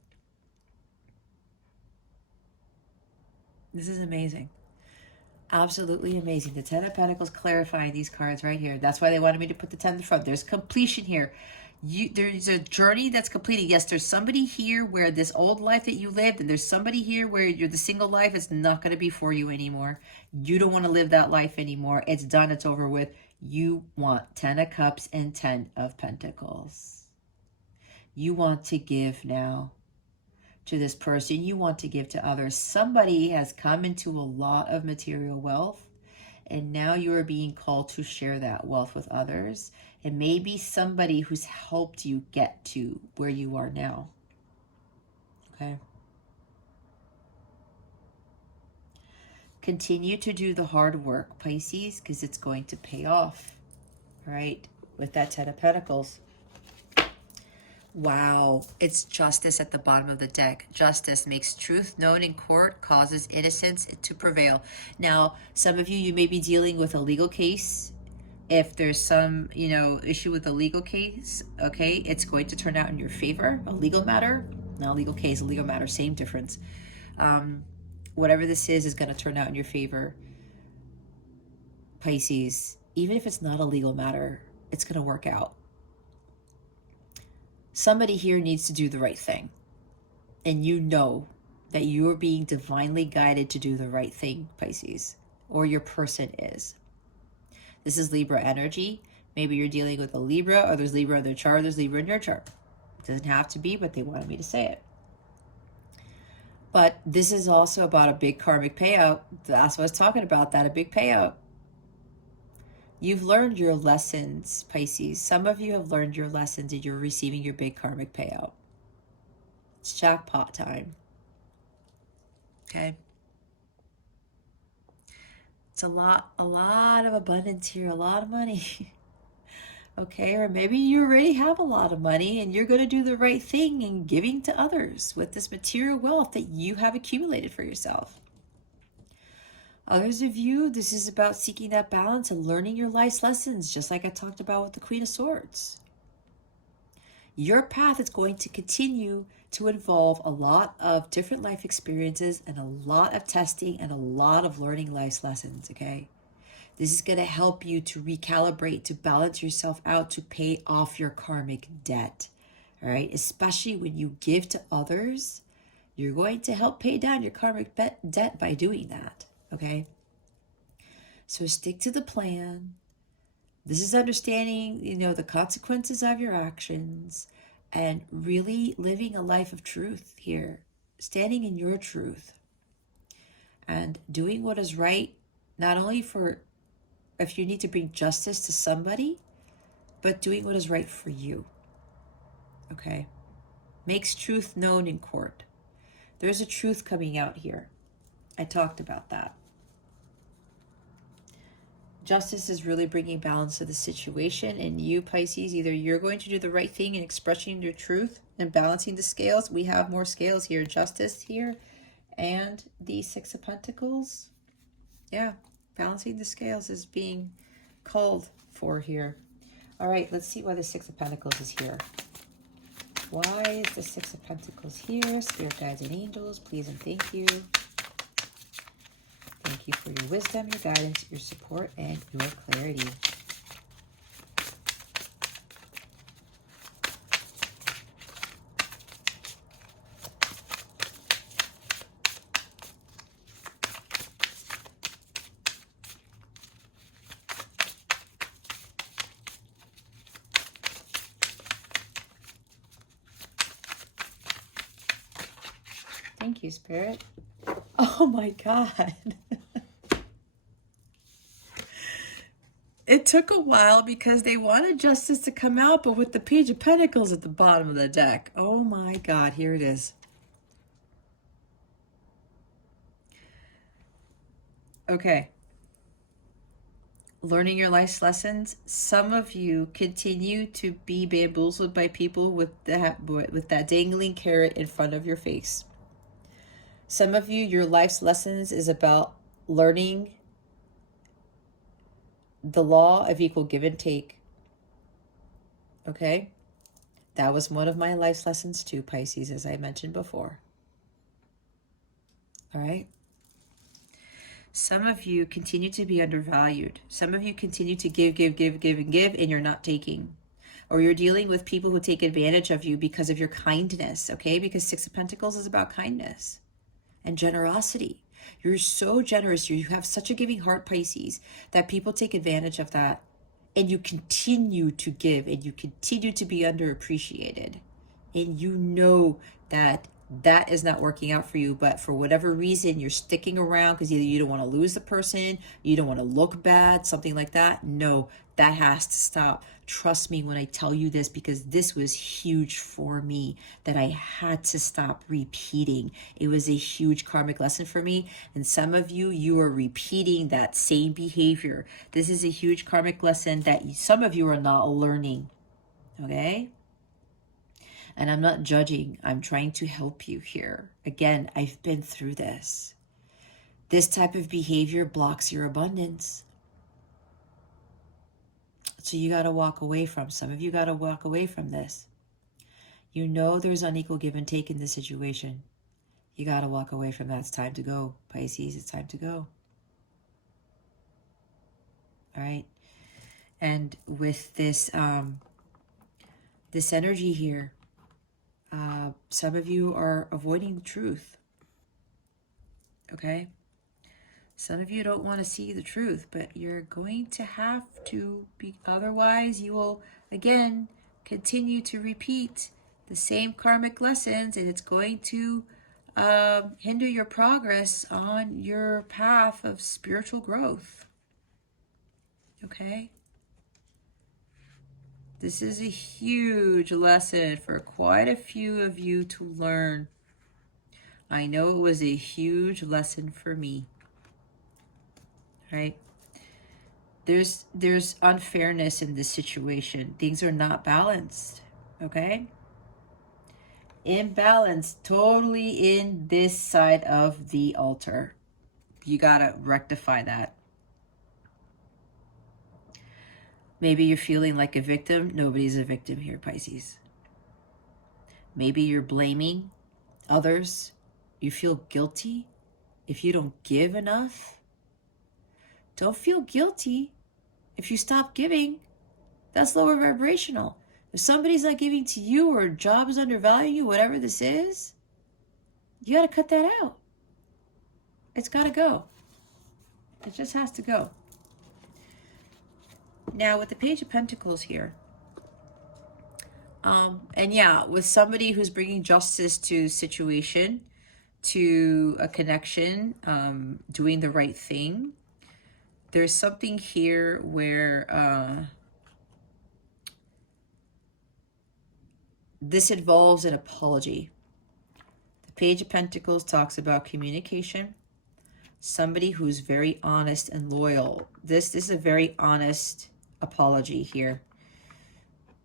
This is amazing. Absolutely amazing. The 10 of Pentacles clarifying these cards right here. That's why they wanted me to put the 10 in the front. There's completion here. There's a journey that's completed. Yes, there's somebody here where this old life that you lived, and there's somebody here where the single life is not going to be for you anymore. You don't want to live that life anymore. It's done. It's over with. You want 10 of Cups and 10 of Pentacles. You want to give now to this person. You want to give to others. Somebody has come into a lot of material wealth, and now you are being called to share that wealth with others. It may be somebody who's helped you get to where you are now. Okay. Continue to do the hard work, Pisces, because it's going to pay off. All right. With that 10 of Pentacles. Wow, it's justice at the bottom of the deck. Justice makes truth known in court, causes innocence to prevail. Now, some of you, you may be dealing with a legal case. If there's some, issue with a legal case, okay, it's going to turn out in your favor. A legal matter, not a legal case, a legal matter, same difference. Whatever this is going to turn out in your favor. Pisces, even if it's not a legal matter, it's going to work out. Somebody here needs to do the right thing. And you know that you are being divinely guided to do the right thing, Pisces, or your person is. This is Libra energy. Maybe you're dealing with a Libra, or there's Libra in their chart, there's Libra in your chart. It doesn't have to be, but they wanted me to say it. But this is also about a big karmic payout. That's what I was talking about, that a big payout. You've learned your lessons, Pisces. Some of you have learned your lessons and you're receiving your big karmic payout. It's jackpot time. Okay. It's a lot of abundance here, a lot of money. Okay, or maybe you already have a lot of money and you're going to do the right thing and giving to others with this material wealth that you have accumulated for yourself. Others of you, this is about seeking that balance and learning your life's lessons, just like I talked about with the Queen of Swords. Your path is going to continue to involve a lot of different life experiences and a lot of testing and a lot of learning life's lessons, okay? This is going to help you to recalibrate, to balance yourself out, to pay off your karmic debt, all right? Especially when you give to others, you're going to help pay down your karmic debt by doing that. Okay, so stick to the plan. This is understanding, the consequences of your actions and really living a life of truth here, standing in your truth and doing what is right, not only for if you need to bring justice to somebody, but doing what is right for you. Okay, makes truth known in court. There's a truth coming out here. I talked about that. Justice is really bringing balance to the situation, and you, Pisces, either you're going to do the right thing and expressing your truth and balancing the scales. We have more scales here, justice here, and the Six of Pentacles. Yeah, balancing the scales is being called for here. All right, let's see why the Six of Pentacles is here. Why is the Six of Pentacles here? Spirit guides and angels, please and thank you. Thank you for your wisdom, your guidance, your support, and your clarity. Thank you, Spirit. Oh my God. It took a while because they wanted justice to come out, but with the Page of Pentacles at the bottom of the deck. Oh my God, here it is. Okay. learning your life's lessons. Some of you continue to be bamboozled by people with that dangling carrot in front of your face. Some of you, your life's lessons is about learning the law of equal give and take. Okay? That was one of my life's lessons too, Pisces, as I mentioned before. All right? Some of you continue to be undervalued. Some of you continue to give, and you're not taking. Or you're dealing with people who take advantage of you because of your kindness, okay? Because Six of Pentacles is about kindness and generosity. You're so generous. You have such a giving heart, Pisces, that people take advantage of that. And you continue to give, and you continue to be underappreciated. And you know that that is not working out for you, but for whatever reason, you're sticking around because either you don't want to lose the person, you don't want to look bad, something like that. No, that has to stop. Trust me when I tell you this, because this was huge for me, that I had to stop repeating. It was a huge karmic lesson for me. And some of you, you are repeating that same behavior. This is a huge karmic lesson that some of you are not learning. Okay? And I'm not judging. I'm trying to help you here. Again, I've been through this. This type of behavior blocks your abundance. So you got to walk away from. Some of you got to walk away from this. You know there's unequal give and take in this situation. You got to walk away from that. It's time to go, Pisces. It's time to go. All right. And with this, this energy here, some of you are avoiding the truth. Okay? Some of you don't want to see the truth, but you're going to have to be, otherwise you will, again, continue to repeat the same karmic lessons, and it's going to hinder your progress on your path of spiritual growth. Okay? This is a huge lesson for quite a few of you to learn. I know it was a huge lesson for me. Right? There's unfairness in this situation. Things are not balanced. Okay? Imbalance totally in this side of the altar. You gotta rectify that. Maybe you're feeling like a victim. Nobody's a victim here, Pisces. Maybe you're blaming others. You feel guilty if you don't give enough. Don't feel guilty if you stop giving. That's lower vibrational. If somebody's not giving to you, or a job is undervaluing you, whatever this is, you got to cut that out. It's got to go. It just has to go. Now, with the Page of Pentacles here, and yeah, with somebody who's bringing justice to a situation, to a connection, doing the right thing, there's something here where this involves an apology. The Page of Pentacles talks about communication. Somebody who's very honest and loyal. This is a very honest apology here,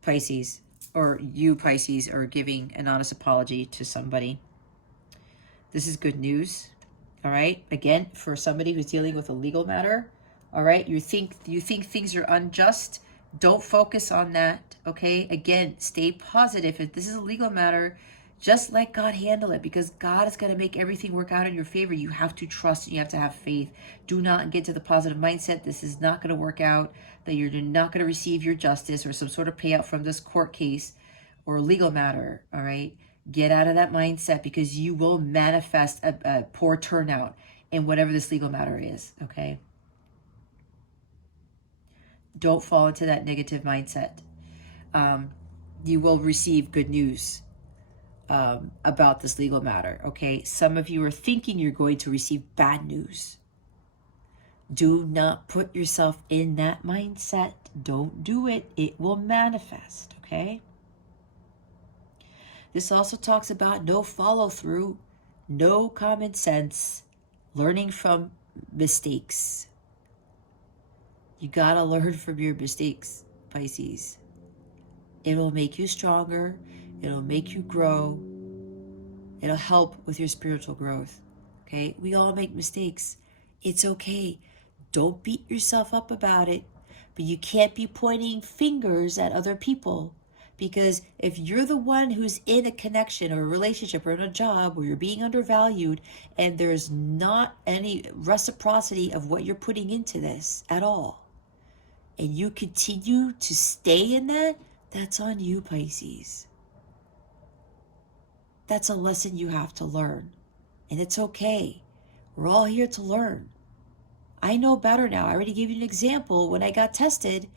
Pisces. Or you, Pisces, are giving an honest apology to somebody. This is good news. All right. Again, for somebody who's dealing with a legal matter. All right. You think things are unjust. Don't focus on that. Okay. Again, stay positive. If this is a legal matter, just let God handle it, because God is going to make everything work out in your favor. You have to trust and you have to have faith. Do not get to the positive mindset. This is not going to work out, that you're not going to receive your justice or some sort of payout from this court case or legal matter. All right. Get out of that mindset, because you will manifest a poor turnout in whatever this legal matter is. Okay. Don't fall into that negative mindset. You will receive good news about this legal matter. Okay. Some of you are thinking you're going to receive bad news. Do not put yourself in that mindset. Don't do it. It will manifest. Okay. This also talks about no follow through, no common sense, learning from mistakes. You gotta learn from your mistakes, Pisces. It'll make you stronger. It'll make you grow. It'll help with your spiritual growth. Okay? We all make mistakes. It's okay. Don't beat yourself up about it. But you can't be pointing fingers at other people. Because if you're the one who's in a connection or a relationship or in a job where you're being undervalued and there's not any reciprocity of what you're putting into this at all, and you continue to stay in that, that's on you, Pisces. That's a lesson you have to learn. And it's okay. We're all here to learn. I know better now. I already gave you an example when I got tested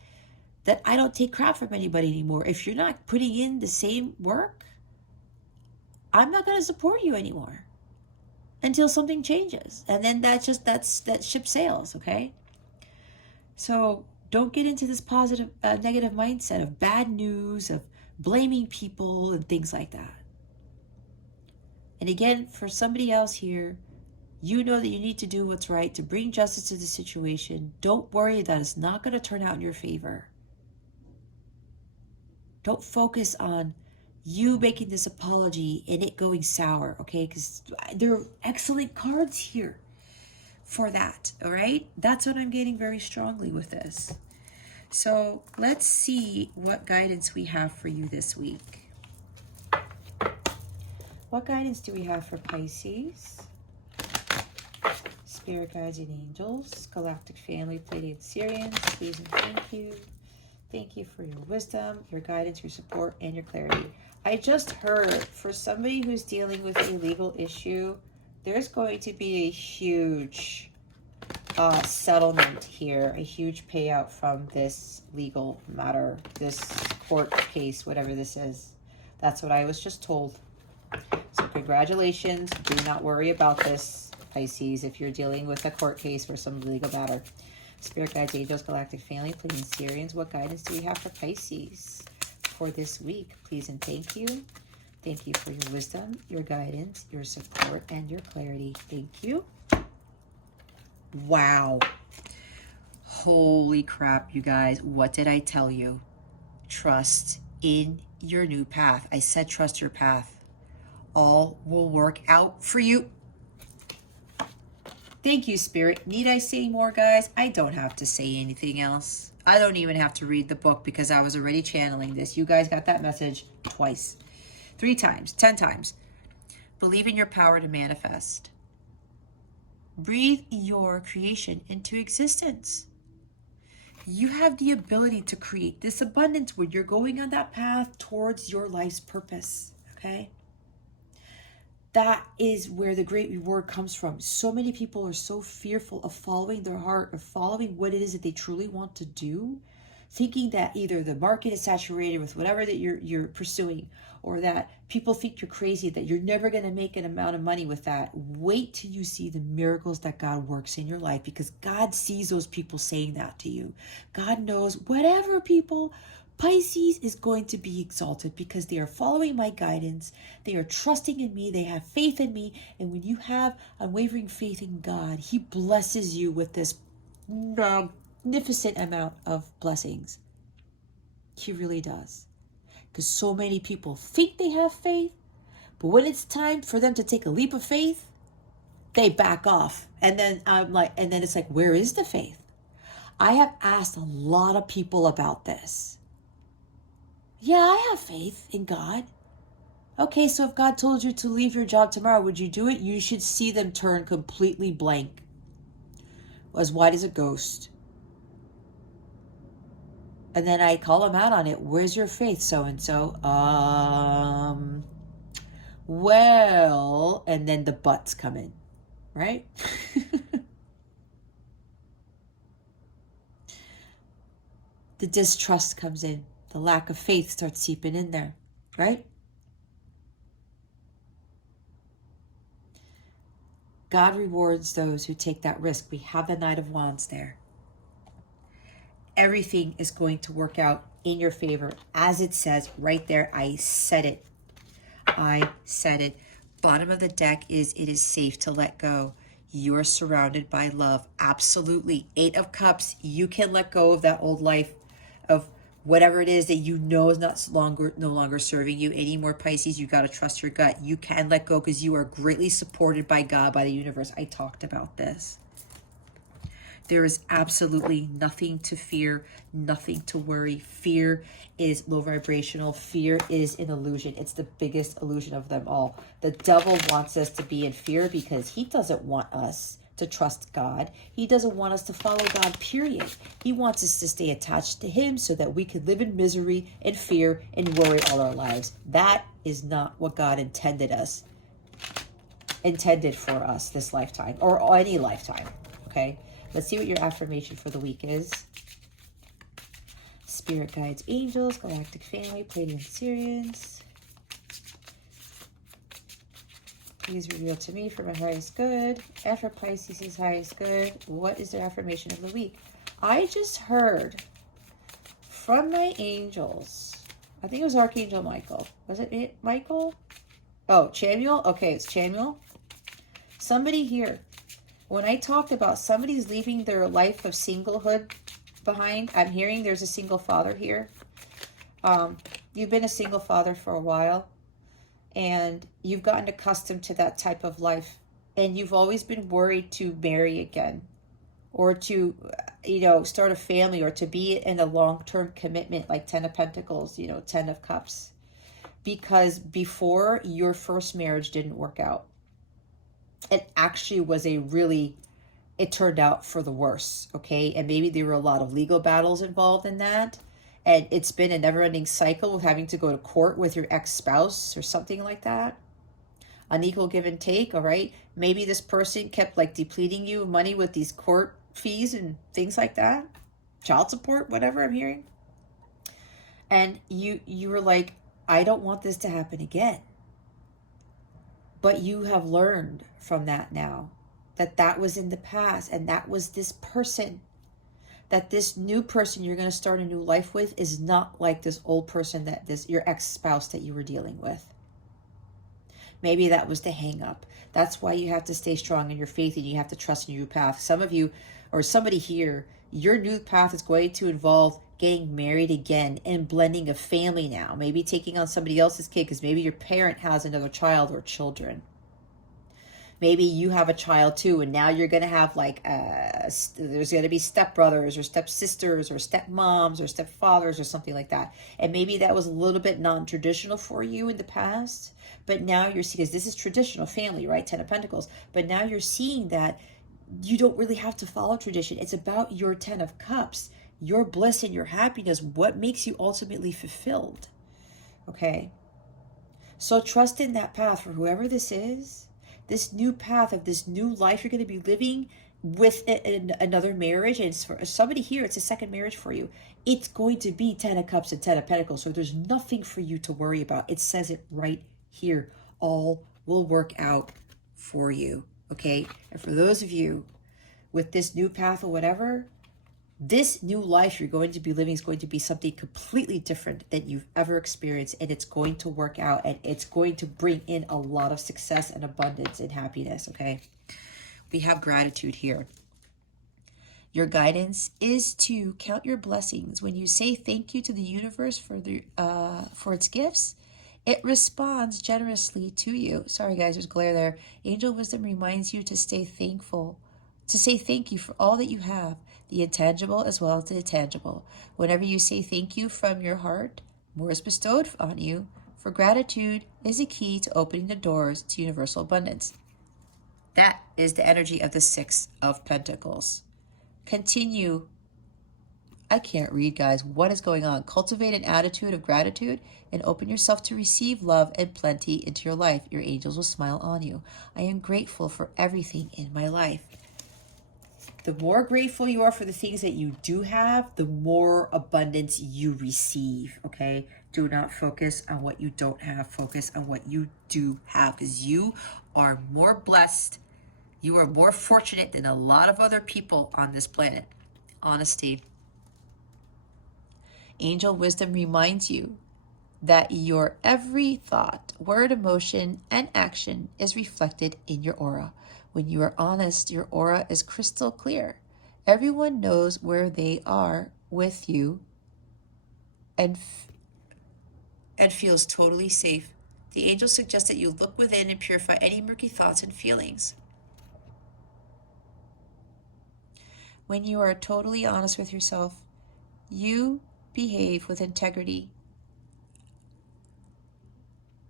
that I don't take crap from anybody anymore. If you're not putting in the same work, I'm not going to support you anymore until something changes. And then that ship sails, okay? So don't get into this negative mindset of bad news, of blaming people and things like that. And again, for somebody else here, you know that you need to do what's right to bring justice to the situation. Don't worry that it's not going to turn out in your favor. Don't focus on you making this apology and it going sour, okay? Because there are excellent cards here for that, all right? That's what I'm getting very strongly with this. So let's see what guidance we have for you this week. What guidance do we have for Pisces? Spirit guides and angels, galactic family, Pleiadian Sirians, please and thank you. Thank you for your wisdom, your guidance, your support, and your clarity. I just heard for somebody who's dealing with a legal issue, there's going to be a huge settlement here, a huge payout from this legal matter, this court case, whatever this is. That's what I was just told. So congratulations. Do not worry about this, Pisces, if you're dealing with a court case or some legal matter. Spirit guides, angels, galactic family, Pleiadian Sirians, what guidance do we have for Pisces for this week? Please and thank you. Thank you for your wisdom, your guidance, your support, and your clarity. Thank you. Wow. Holy crap, you guys. What did I tell you? Trust in your new path. I said trust your path. All will work out for you. Thank you, Spirit. Need I say more, guys? I don't have to say anything else. I don't even have to read the book because I was already channeling this. You guys got that message twice, 3 times, 10 times. Believe in your power to manifest. Breathe your creation into existence. You have the ability to create this abundance where you're going on that path towards your life's purpose, okay? That is where the great reward comes from. So many people are so fearful of following their heart or following what it is that they truly want to do, thinking that either the market is saturated with whatever that you're pursuing, or that people think you're crazy, that you're never going to make an amount of money with that. Wait till you see the miracles that God works in your life, because God sees those people saying that to you. God knows whatever people, Pisces is going to be exalted because they are following my guidance. They are trusting in me. They have faith in me. And when you have unwavering faith in God, He blesses you with this magnificent amount of blessings. He really does. Because so many people think they have faith, but when it's time for them to take a leap of faith, they back off. And then it's like, where is the faith? I have asked a lot of people about this. Yeah, I have faith in God. Okay, so if God told you to leave your job tomorrow, would you do it? You should see them turn completely blank, as white as a ghost. And then I call them out on it. Where's your faith, so-and-so? Well, and then the buts come in, right? The distrust comes in. The lack of faith starts seeping in there, right? God rewards those who take that risk. We have the Knight of Wands there. Everything is going to work out in your favor. As it says right there, I said it. I said it. Bottom of the deck is, it is safe to let go. You are surrounded by love. Absolutely. 8 of Cups. You can let go of that old life of whatever it is that you know is no longer serving you anymore, Pisces. You got to trust your gut. You can let go because you are greatly supported by God, by the universe. I talked about this. There is absolutely nothing to fear, nothing to worry. Fear is low vibrational. Fear is an illusion. It's the biggest illusion of them all. The devil wants us to be in fear because he doesn't want us to trust God. He doesn't want us to follow God, period. He wants us to stay attached to him so that we could live in misery and fear and worry all our lives. That is not what God intended for us this lifetime or any lifetime, okay? Let's see what your affirmation for the week is. Spirit guides, angels, galactic family, Pleiadian Sirians. Please reveal to me for my highest good and for Pisces' highest good. What is their affirmation of the week? I just heard from my angels. I think it was Archangel Michael. Was it Michael? Oh, Chamuel? Okay, it's Chamuel. Somebody here. When I talked about somebody's leaving their life of singlehood behind, I'm hearing there's a single father here. You've been a single father for a while, and you've gotten accustomed to that type of life, and you've always been worried to marry again, or to, start a family, or to be in a long-term commitment like 10 of Pentacles, 10 of Cups, because before your first marriage didn't work out. It actually was it turned out for the worse, okay? And maybe there were a lot of legal battles involved in that. And it's been a never-ending cycle of having to go to court with your ex-spouse or something like that. Unequal give and take, all right? Maybe this person kept depleting you of money with these court fees and things like that. Child support, whatever I'm hearing. And you were like, I don't want this to happen again. But you have learned from that now, that was in the past, and that was this person, that this new person you're going to start a new life with is not like this old person, your ex-spouse that you were dealing with. Maybe that was the hang up. That's why you have to stay strong in your faith, and you have to trust in your path. Some of you, or somebody here, your new path is going to involve getting married again and blending a family now. Maybe taking on somebody else's kid because maybe your parent has another child or children. Maybe you have a child too, and now you're going to have there's going to be stepbrothers or stepsisters or stepmoms or stepfathers or something like that. And maybe that was a little bit non-traditional for you in the past, but now you're seeing, because this is traditional family, right? 10 of Pentacles. But now you're seeing that you don't really have to follow tradition. It's about your 10 of Cups, your bliss and your happiness, what makes you ultimately fulfilled, okay? So trust in that path for whoever this is, this new path of this new life you're going to be living with another marriage. And for somebody here, it's a second marriage for you. It's going to be 10 of Cups and 10 of Pentacles. So there's nothing for you to worry about. It says it right here. All will work out for you, okay? And for those of you with this new path or whatever, this new life you're going to be living is going to be something completely different than you've ever experienced, and it's going to work out, and it's going to bring in a lot of success and abundance and happiness, okay? We have gratitude here. Your guidance is to count your blessings. When you say thank you to the universe for its gifts, it responds generously to you. Sorry guys, there's glare there. Angel wisdom reminds you to stay thankful, to say thank you for all that you have, the intangible as well as the tangible. Whenever you say thank you from your heart, more is bestowed on you, for gratitude is a key to opening the doors to universal abundance. That is the energy of the 6 of Pentacles. Continue. I can't read, guys. What is going on? Cultivate an attitude of gratitude and open yourself to receive love and plenty into your life. Your angels will smile on you. I am grateful for everything in my life. The more grateful you are for the things that you do have, the more abundance you receive, okay? Do not focus on what you don't have. Focus on what you do have, because you are more blessed. You are more fortunate than a lot of other people on this planet. Honesty. Angel wisdom reminds you that your every thought, word, emotion, and action is reflected in your aura. When you are honest, your aura is crystal clear. Everyone knows where they are with you and feels totally safe. The angels suggest that you look within and purify any murky thoughts and feelings. When you are totally honest with yourself, you behave with integrity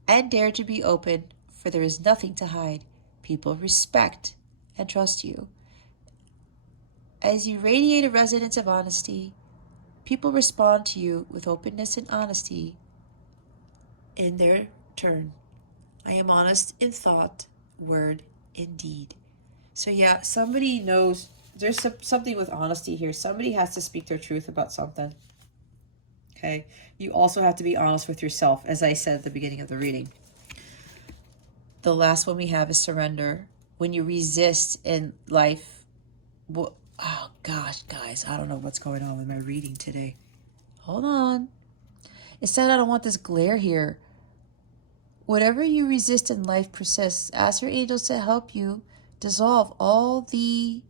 and dare to be open, for there is nothing to hide. People respect and trust you. As you radiate a resonance of honesty, people respond to you with openness and honesty in their turn. I am honest in thought, word, and deed. So yeah, somebody knows there's something with honesty here. Somebody has to speak their truth about something. Okay. You also have to be honest with yourself, as I said at the beginning of the reading. The last one we have is surrender. When you resist in life, well, oh gosh, guys, I don't know what's going on with my reading today. Hold on. It said I don't want this glare here. Whatever you resist in life persists. Ask your angels to help you dissolve all the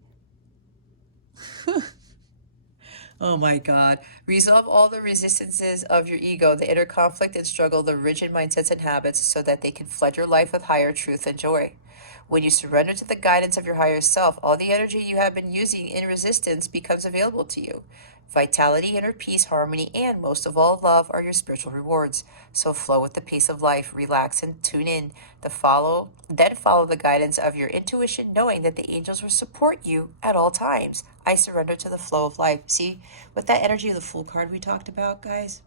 oh my God. Resolve all the resistances of your ego, the inner conflict and struggle, the rigid mindsets and habits, so that they can flood your life with higher truth and joy. When you surrender to the guidance of your higher self, all the energy you have been using in resistance becomes available to you. Vitality, inner peace, harmony, and most of all, love are your spiritual rewards. So flow with the pace of life, relax and tune in. Then follow the guidance of your intuition, knowing that the angels will support you at all times. I surrender to the flow of life. See, with that energy of the Fool card we talked about, guys,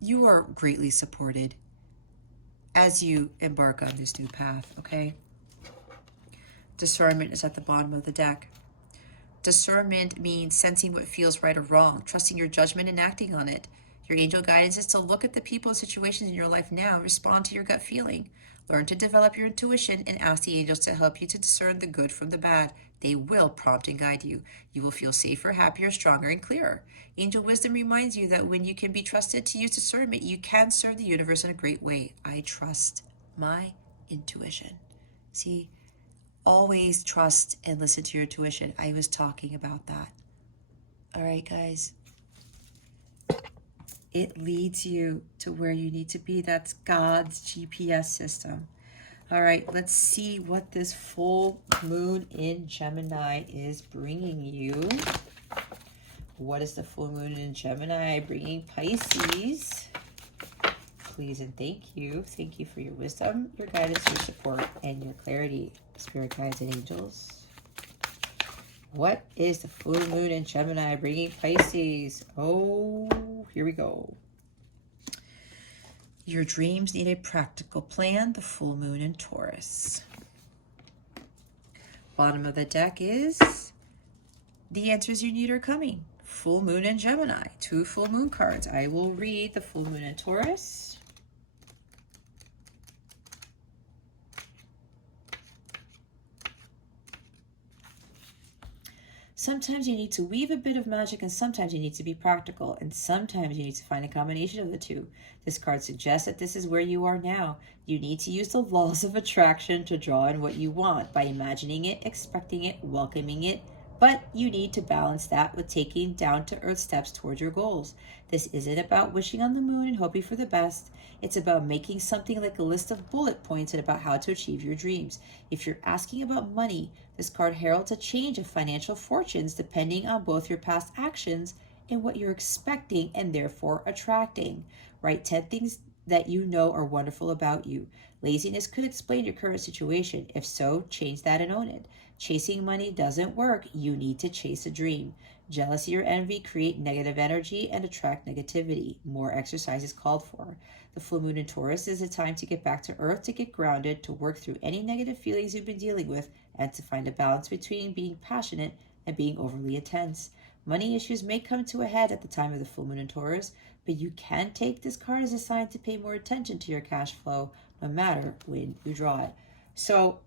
you are greatly supported as you embark on this new path, okay? Discernment is at the bottom of the deck. Discernment means sensing what feels right or wrong, trusting your judgment and acting on it. Your angel guidance is to look at the people and situations in your life now and respond to your gut feeling. Learn to develop your intuition and ask the angels to help you to discern the good from the bad. They will prompt and guide you. You will feel safer, happier, stronger, and clearer. Angel wisdom reminds you that when you can be trusted to use discernment, you can serve the universe in a great way. I trust my intuition. See, always trust and listen to your intuition. I was talking about that. All right, guys. It leads you to where you need to be. That's God's GPS system. All right, let's see what this full moon in Gemini is bringing you. What is the full moon in Gemini bringing Pisces? Please and thank you. Thank you for your wisdom, your guidance, your support, and your clarity, spirit guides and angels. What is the full moon in Gemini bringing Pisces? Oh, here we go. Your dreams need a practical plan. The full moon in Taurus. Bottom of the deck is the answers you need are coming. Full moon in Gemini. 2 full moon cards. I will read the full moon in Taurus. Sometimes you need to weave a bit of magic, and sometimes you need to be practical, and sometimes you need to find a combination of the two. This card suggests that this is where you are now. You need to use the laws of attraction to draw in what you want by imagining it, expecting it, welcoming it, but you need to balance that with taking down-to-earth steps towards your goals. This isn't about wishing on the moon and hoping for the best. It's about making something like a list of bullet points and about how to achieve your dreams. If you're asking about money, this card heralds a change of financial fortunes depending on both your past actions and what you're expecting and therefore attracting. Write 10 things that you know are wonderful about you. Laziness could explain your current situation. If so, change that and own it. Chasing money doesn't work. You need to chase a dream. Jealousy or envy create negative energy and attract negativity. More exercise is called for. The full moon in Taurus is a time to get back to earth, to get grounded, to work through any negative feelings you've been dealing with, and to find a balance between being passionate and being overly intense. Money issues may come to a head at the time of the full moon in Taurus, but you can take this card as a sign to pay more attention to your cash flow, no matter when you draw it. So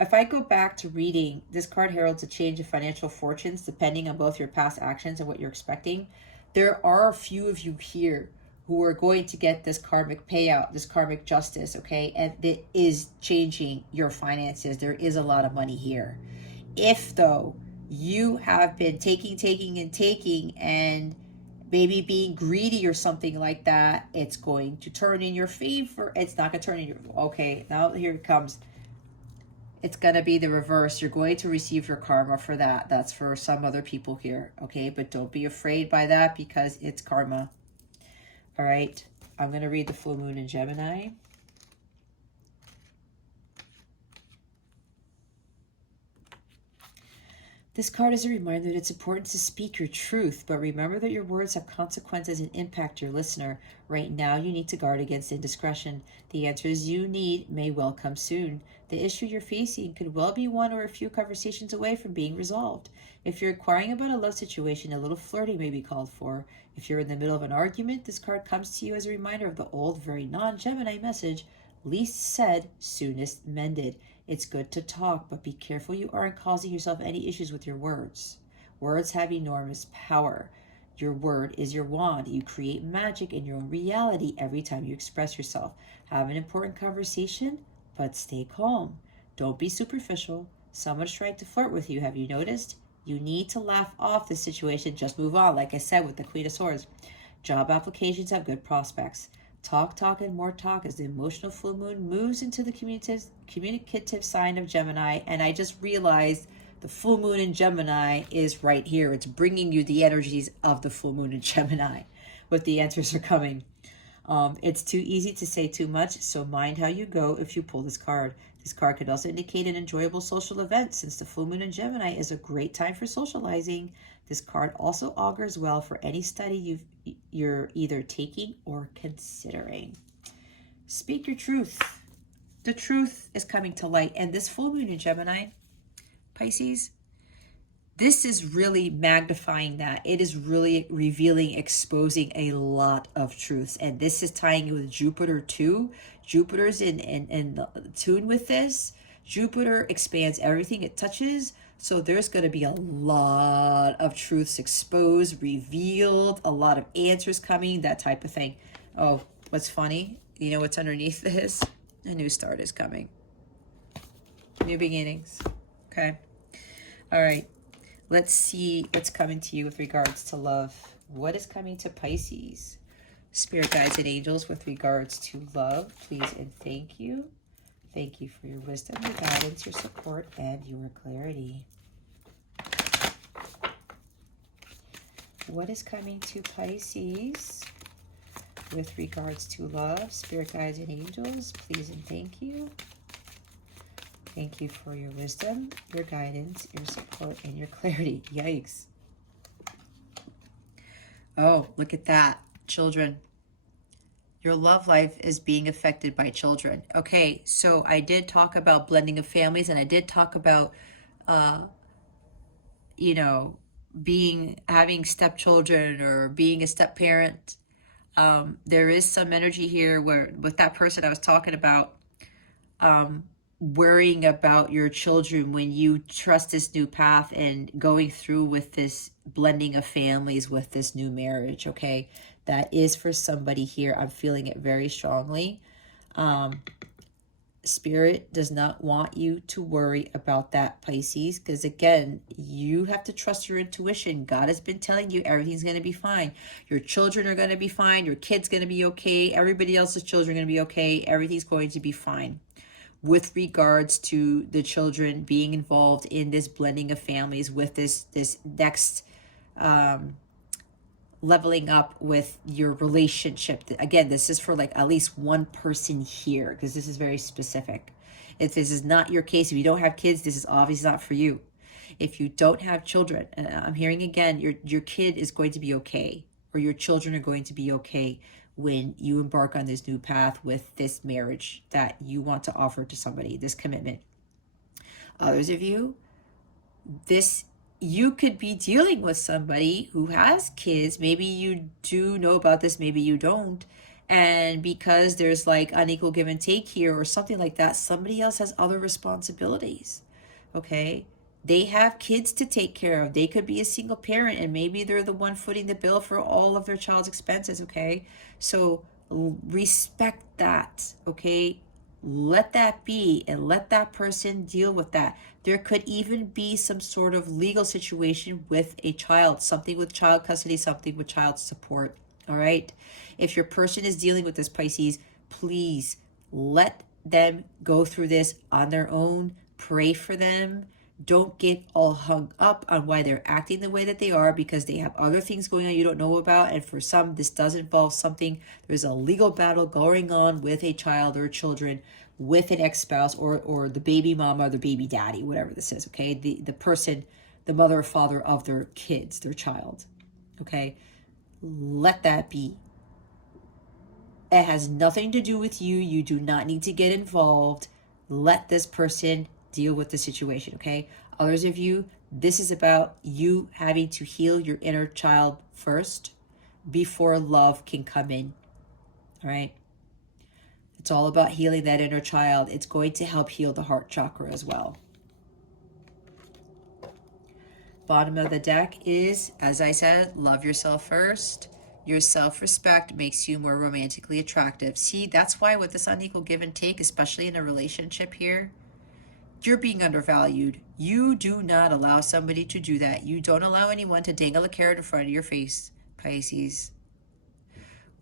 if I go back to reading, this card heralds a change of financial fortunes depending on both your past actions and what you're expecting. There are a few of you here who are going to get this karmic payout, this karmic justice, okay? And it is changing your finances. There is a lot of money here. If, though, you have been taking, and maybe being greedy or something like that, it's going to turn in your favor. It's not going to turn in your... Okay, now here it comes. It's going to be the reverse. You're going to receive your karma for that. That's for some other people here, okay? But don't be afraid by that, because it's karma. All right, I'm going to read the full moon in Gemini. This card is a reminder that it's important to speak your truth, but remember that your words have consequences and impact your listener. Right now, you need to guard against indiscretion. The answers you need may well come soon. The issue you're facing could well be one or a few conversations away from being resolved. If you're inquiring about a love situation, a little flirting may be called for. If you're in the middle of an argument, this card comes to you as a reminder of the old, very non-Gemini message, least said, soonest mended. It's good to talk, but be careful you aren't causing yourself any issues with your words. Words have enormous power. Your word is your wand. You create magic in your own reality every time you express yourself. Have an important conversation, but stay calm. Don't be superficial. Someone's trying to flirt with you. Have you noticed? You need to laugh off the situation. Just move on, like I said with the Queen of Swords. Job applications have good prospects. Talk, and more talk as the emotional full moon moves into the communicative sign of Gemini. And I just realized the full moon in Gemini is right here. It's bringing you the energies of the full moon in Gemini. What the answers are coming. It's too easy to say too much, so mind how you go if you pull this card. This card could also indicate an enjoyable social event, since the full moon in Gemini is a great time for socializing. This card also augurs well for any study you're either taking or considering. Speak your truth. The truth is coming to light. And this full moon in Gemini, Pisces, this is really magnifying that. It is really revealing, exposing a lot of truths. And this is tying you with Jupiter too. Jupiter's in tune with this. Jupiter expands everything it touches. So there's going to be a lot of truths exposed, revealed, a lot of answers coming, that type of thing. Oh, what's funny? You know what's underneath this? A new start is coming. New beginnings. Okay. All right. Let's see what's coming to you with regards to love. What is coming to Pisces? Spirit guides and angels with regards to love, please and thank you. Thank you for your wisdom, your guidance, your support, and your clarity. What is coming to Pisces with regards to love? Spirit guides and angels, please and thank you. Thank you for your wisdom, your guidance, your support, and your clarity. Yikes. Oh, look at that. Children. Your love life is being affected by children. Okay, so I did talk about blending of families, and I did talk about, having stepchildren or being a step parent. There is some energy here where, with that person I was talking about, worrying about your children when you trust this new path and going through with this blending of families with this new marriage. Okay, that is for somebody here. I'm feeling it very strongly. Spirit does not want you to worry about that, Pisces, because again, you have to trust your intuition. God has been telling you everything's going to be fine. Your children are going to be fine. Your kid's going to be okay. Everybody else's children are going to be okay. Everything's going to be fine. With regards to the children being involved in this blending of families with this next leveling up with your relationship. Again, this is for like at least one person here, because this is very specific. If this is not your case, if you don't have kids, this is obviously not for you. If you don't have children, and I'm hearing again, your kid is going to be okay, or your children are going to be okay when you embark on this new path with this marriage that you want to offer to somebody, this commitment. Others of you, you could be dealing with somebody who has kids. Maybe you do know about this, maybe you don't. And because there's like unequal give and take here or something like that, somebody else has other responsibilities. Okay? They have kids to take care of. They could be a single parent and maybe they're the one footing the bill for all of their child's expenses, okay? So respect that, okay? Let that be and let that person deal with that. There could even be some sort of legal situation with a child, something with child custody, something with child support, all right? If your person is dealing with this, Pisces, please let them go through this on their own. Pray for them. Don't get all hung up on why they're acting the way that they are, because they have other things going on you don't know about. And for some, this does involve something. There's a legal battle going on with a child or children, with an ex-spouse or the baby mama or the baby daddy, whatever this is, okay? The person, the mother or father of their kids, their child, okay? Let that be. It has nothing to do with you. You do not need to get involved. Let this person deal with the situation, okay? Others of you, this is about you having to heal your inner child first before love can come in, all right? It's all about healing that inner child. It's going to help heal the heart chakra as well. Bottom of the deck is, as I said, love yourself first. Your self-respect makes you more romantically attractive. See, that's why with this unequal give and take, especially in a relationship here, you're being undervalued. You do not allow somebody to do that. You don't allow anyone to dangle a carrot in front of your face, Pisces.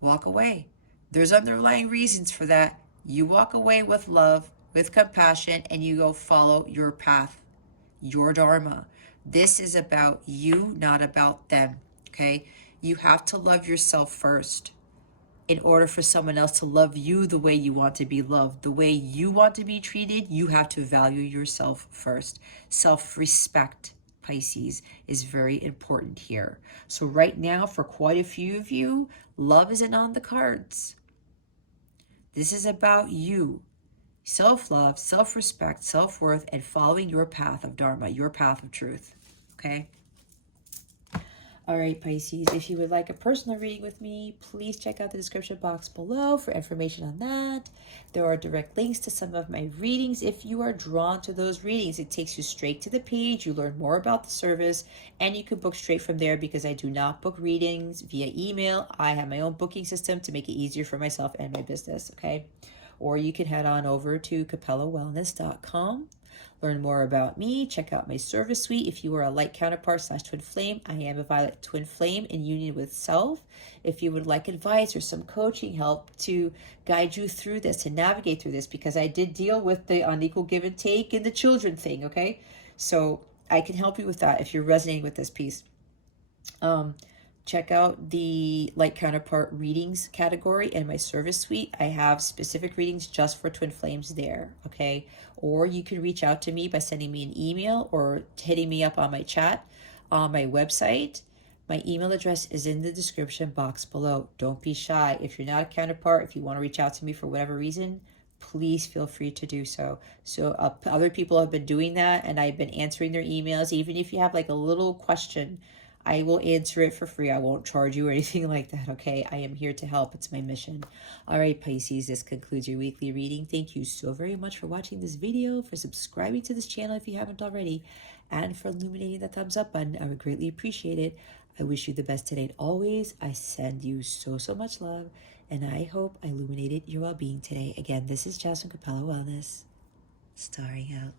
Walk away. There's underlying reasons for that. You walk away with love, with compassion, and you go follow your path, your dharma. This is about you, not about them, okay? You have to love yourself first in order for someone else to love you the way you want to be loved, the way you want to be treated. You have to value yourself first. Self-respect, Pisces, is very important here. So right now, for quite a few of you, love isn't on the cards. This is about you. Self-love, self-respect, self-worth, and following your path of dharma, your path of truth, okay? All right, Pisces, if you would like a personal reading with me, please check out the description box below for information on that. There are direct links to some of my readings. If you are drawn to those readings, it takes you straight to the page. You learn more about the service, and you can book straight from there because I do not book readings via email. I have my own booking system to make it easier for myself and my business, okay? Or you can head on over to capellawellness.com. Learn more about me. Check out my service suite. If you are a light counterpart / twin flame, I am a violet twin flame in union with self. If you would like advice or some coaching help to guide you through this, to navigate through this, because I did deal with the unequal give and take and the children thing, okay? So I can help you with that if you're resonating with this piece. Check out the light counterpart readings category in my service suite. I have specific readings just for twin flames there, okay? Or you can reach out to me by sending me an email or hitting me up on my chat on my website. My email address is in the description box below. Don't be shy. If you're not a counterpart, if you want to reach out to me for whatever reason, please feel free to do so. So other people have been doing that, and I've been answering their emails. Even if you have like a little question, I will answer it for free. I won't charge you or anything like that, okay? I am here to help. It's my mission. All right, Pisces, this concludes your weekly reading. Thank you so very much for watching this video, for subscribing to this channel if you haven't already, and for illuminating the thumbs up button. I would greatly appreciate it. I wish you the best today and always. I send you so, so much love, and I hope I illuminated your well-being today. Again, this is Jess from Capella Wellness, starring out.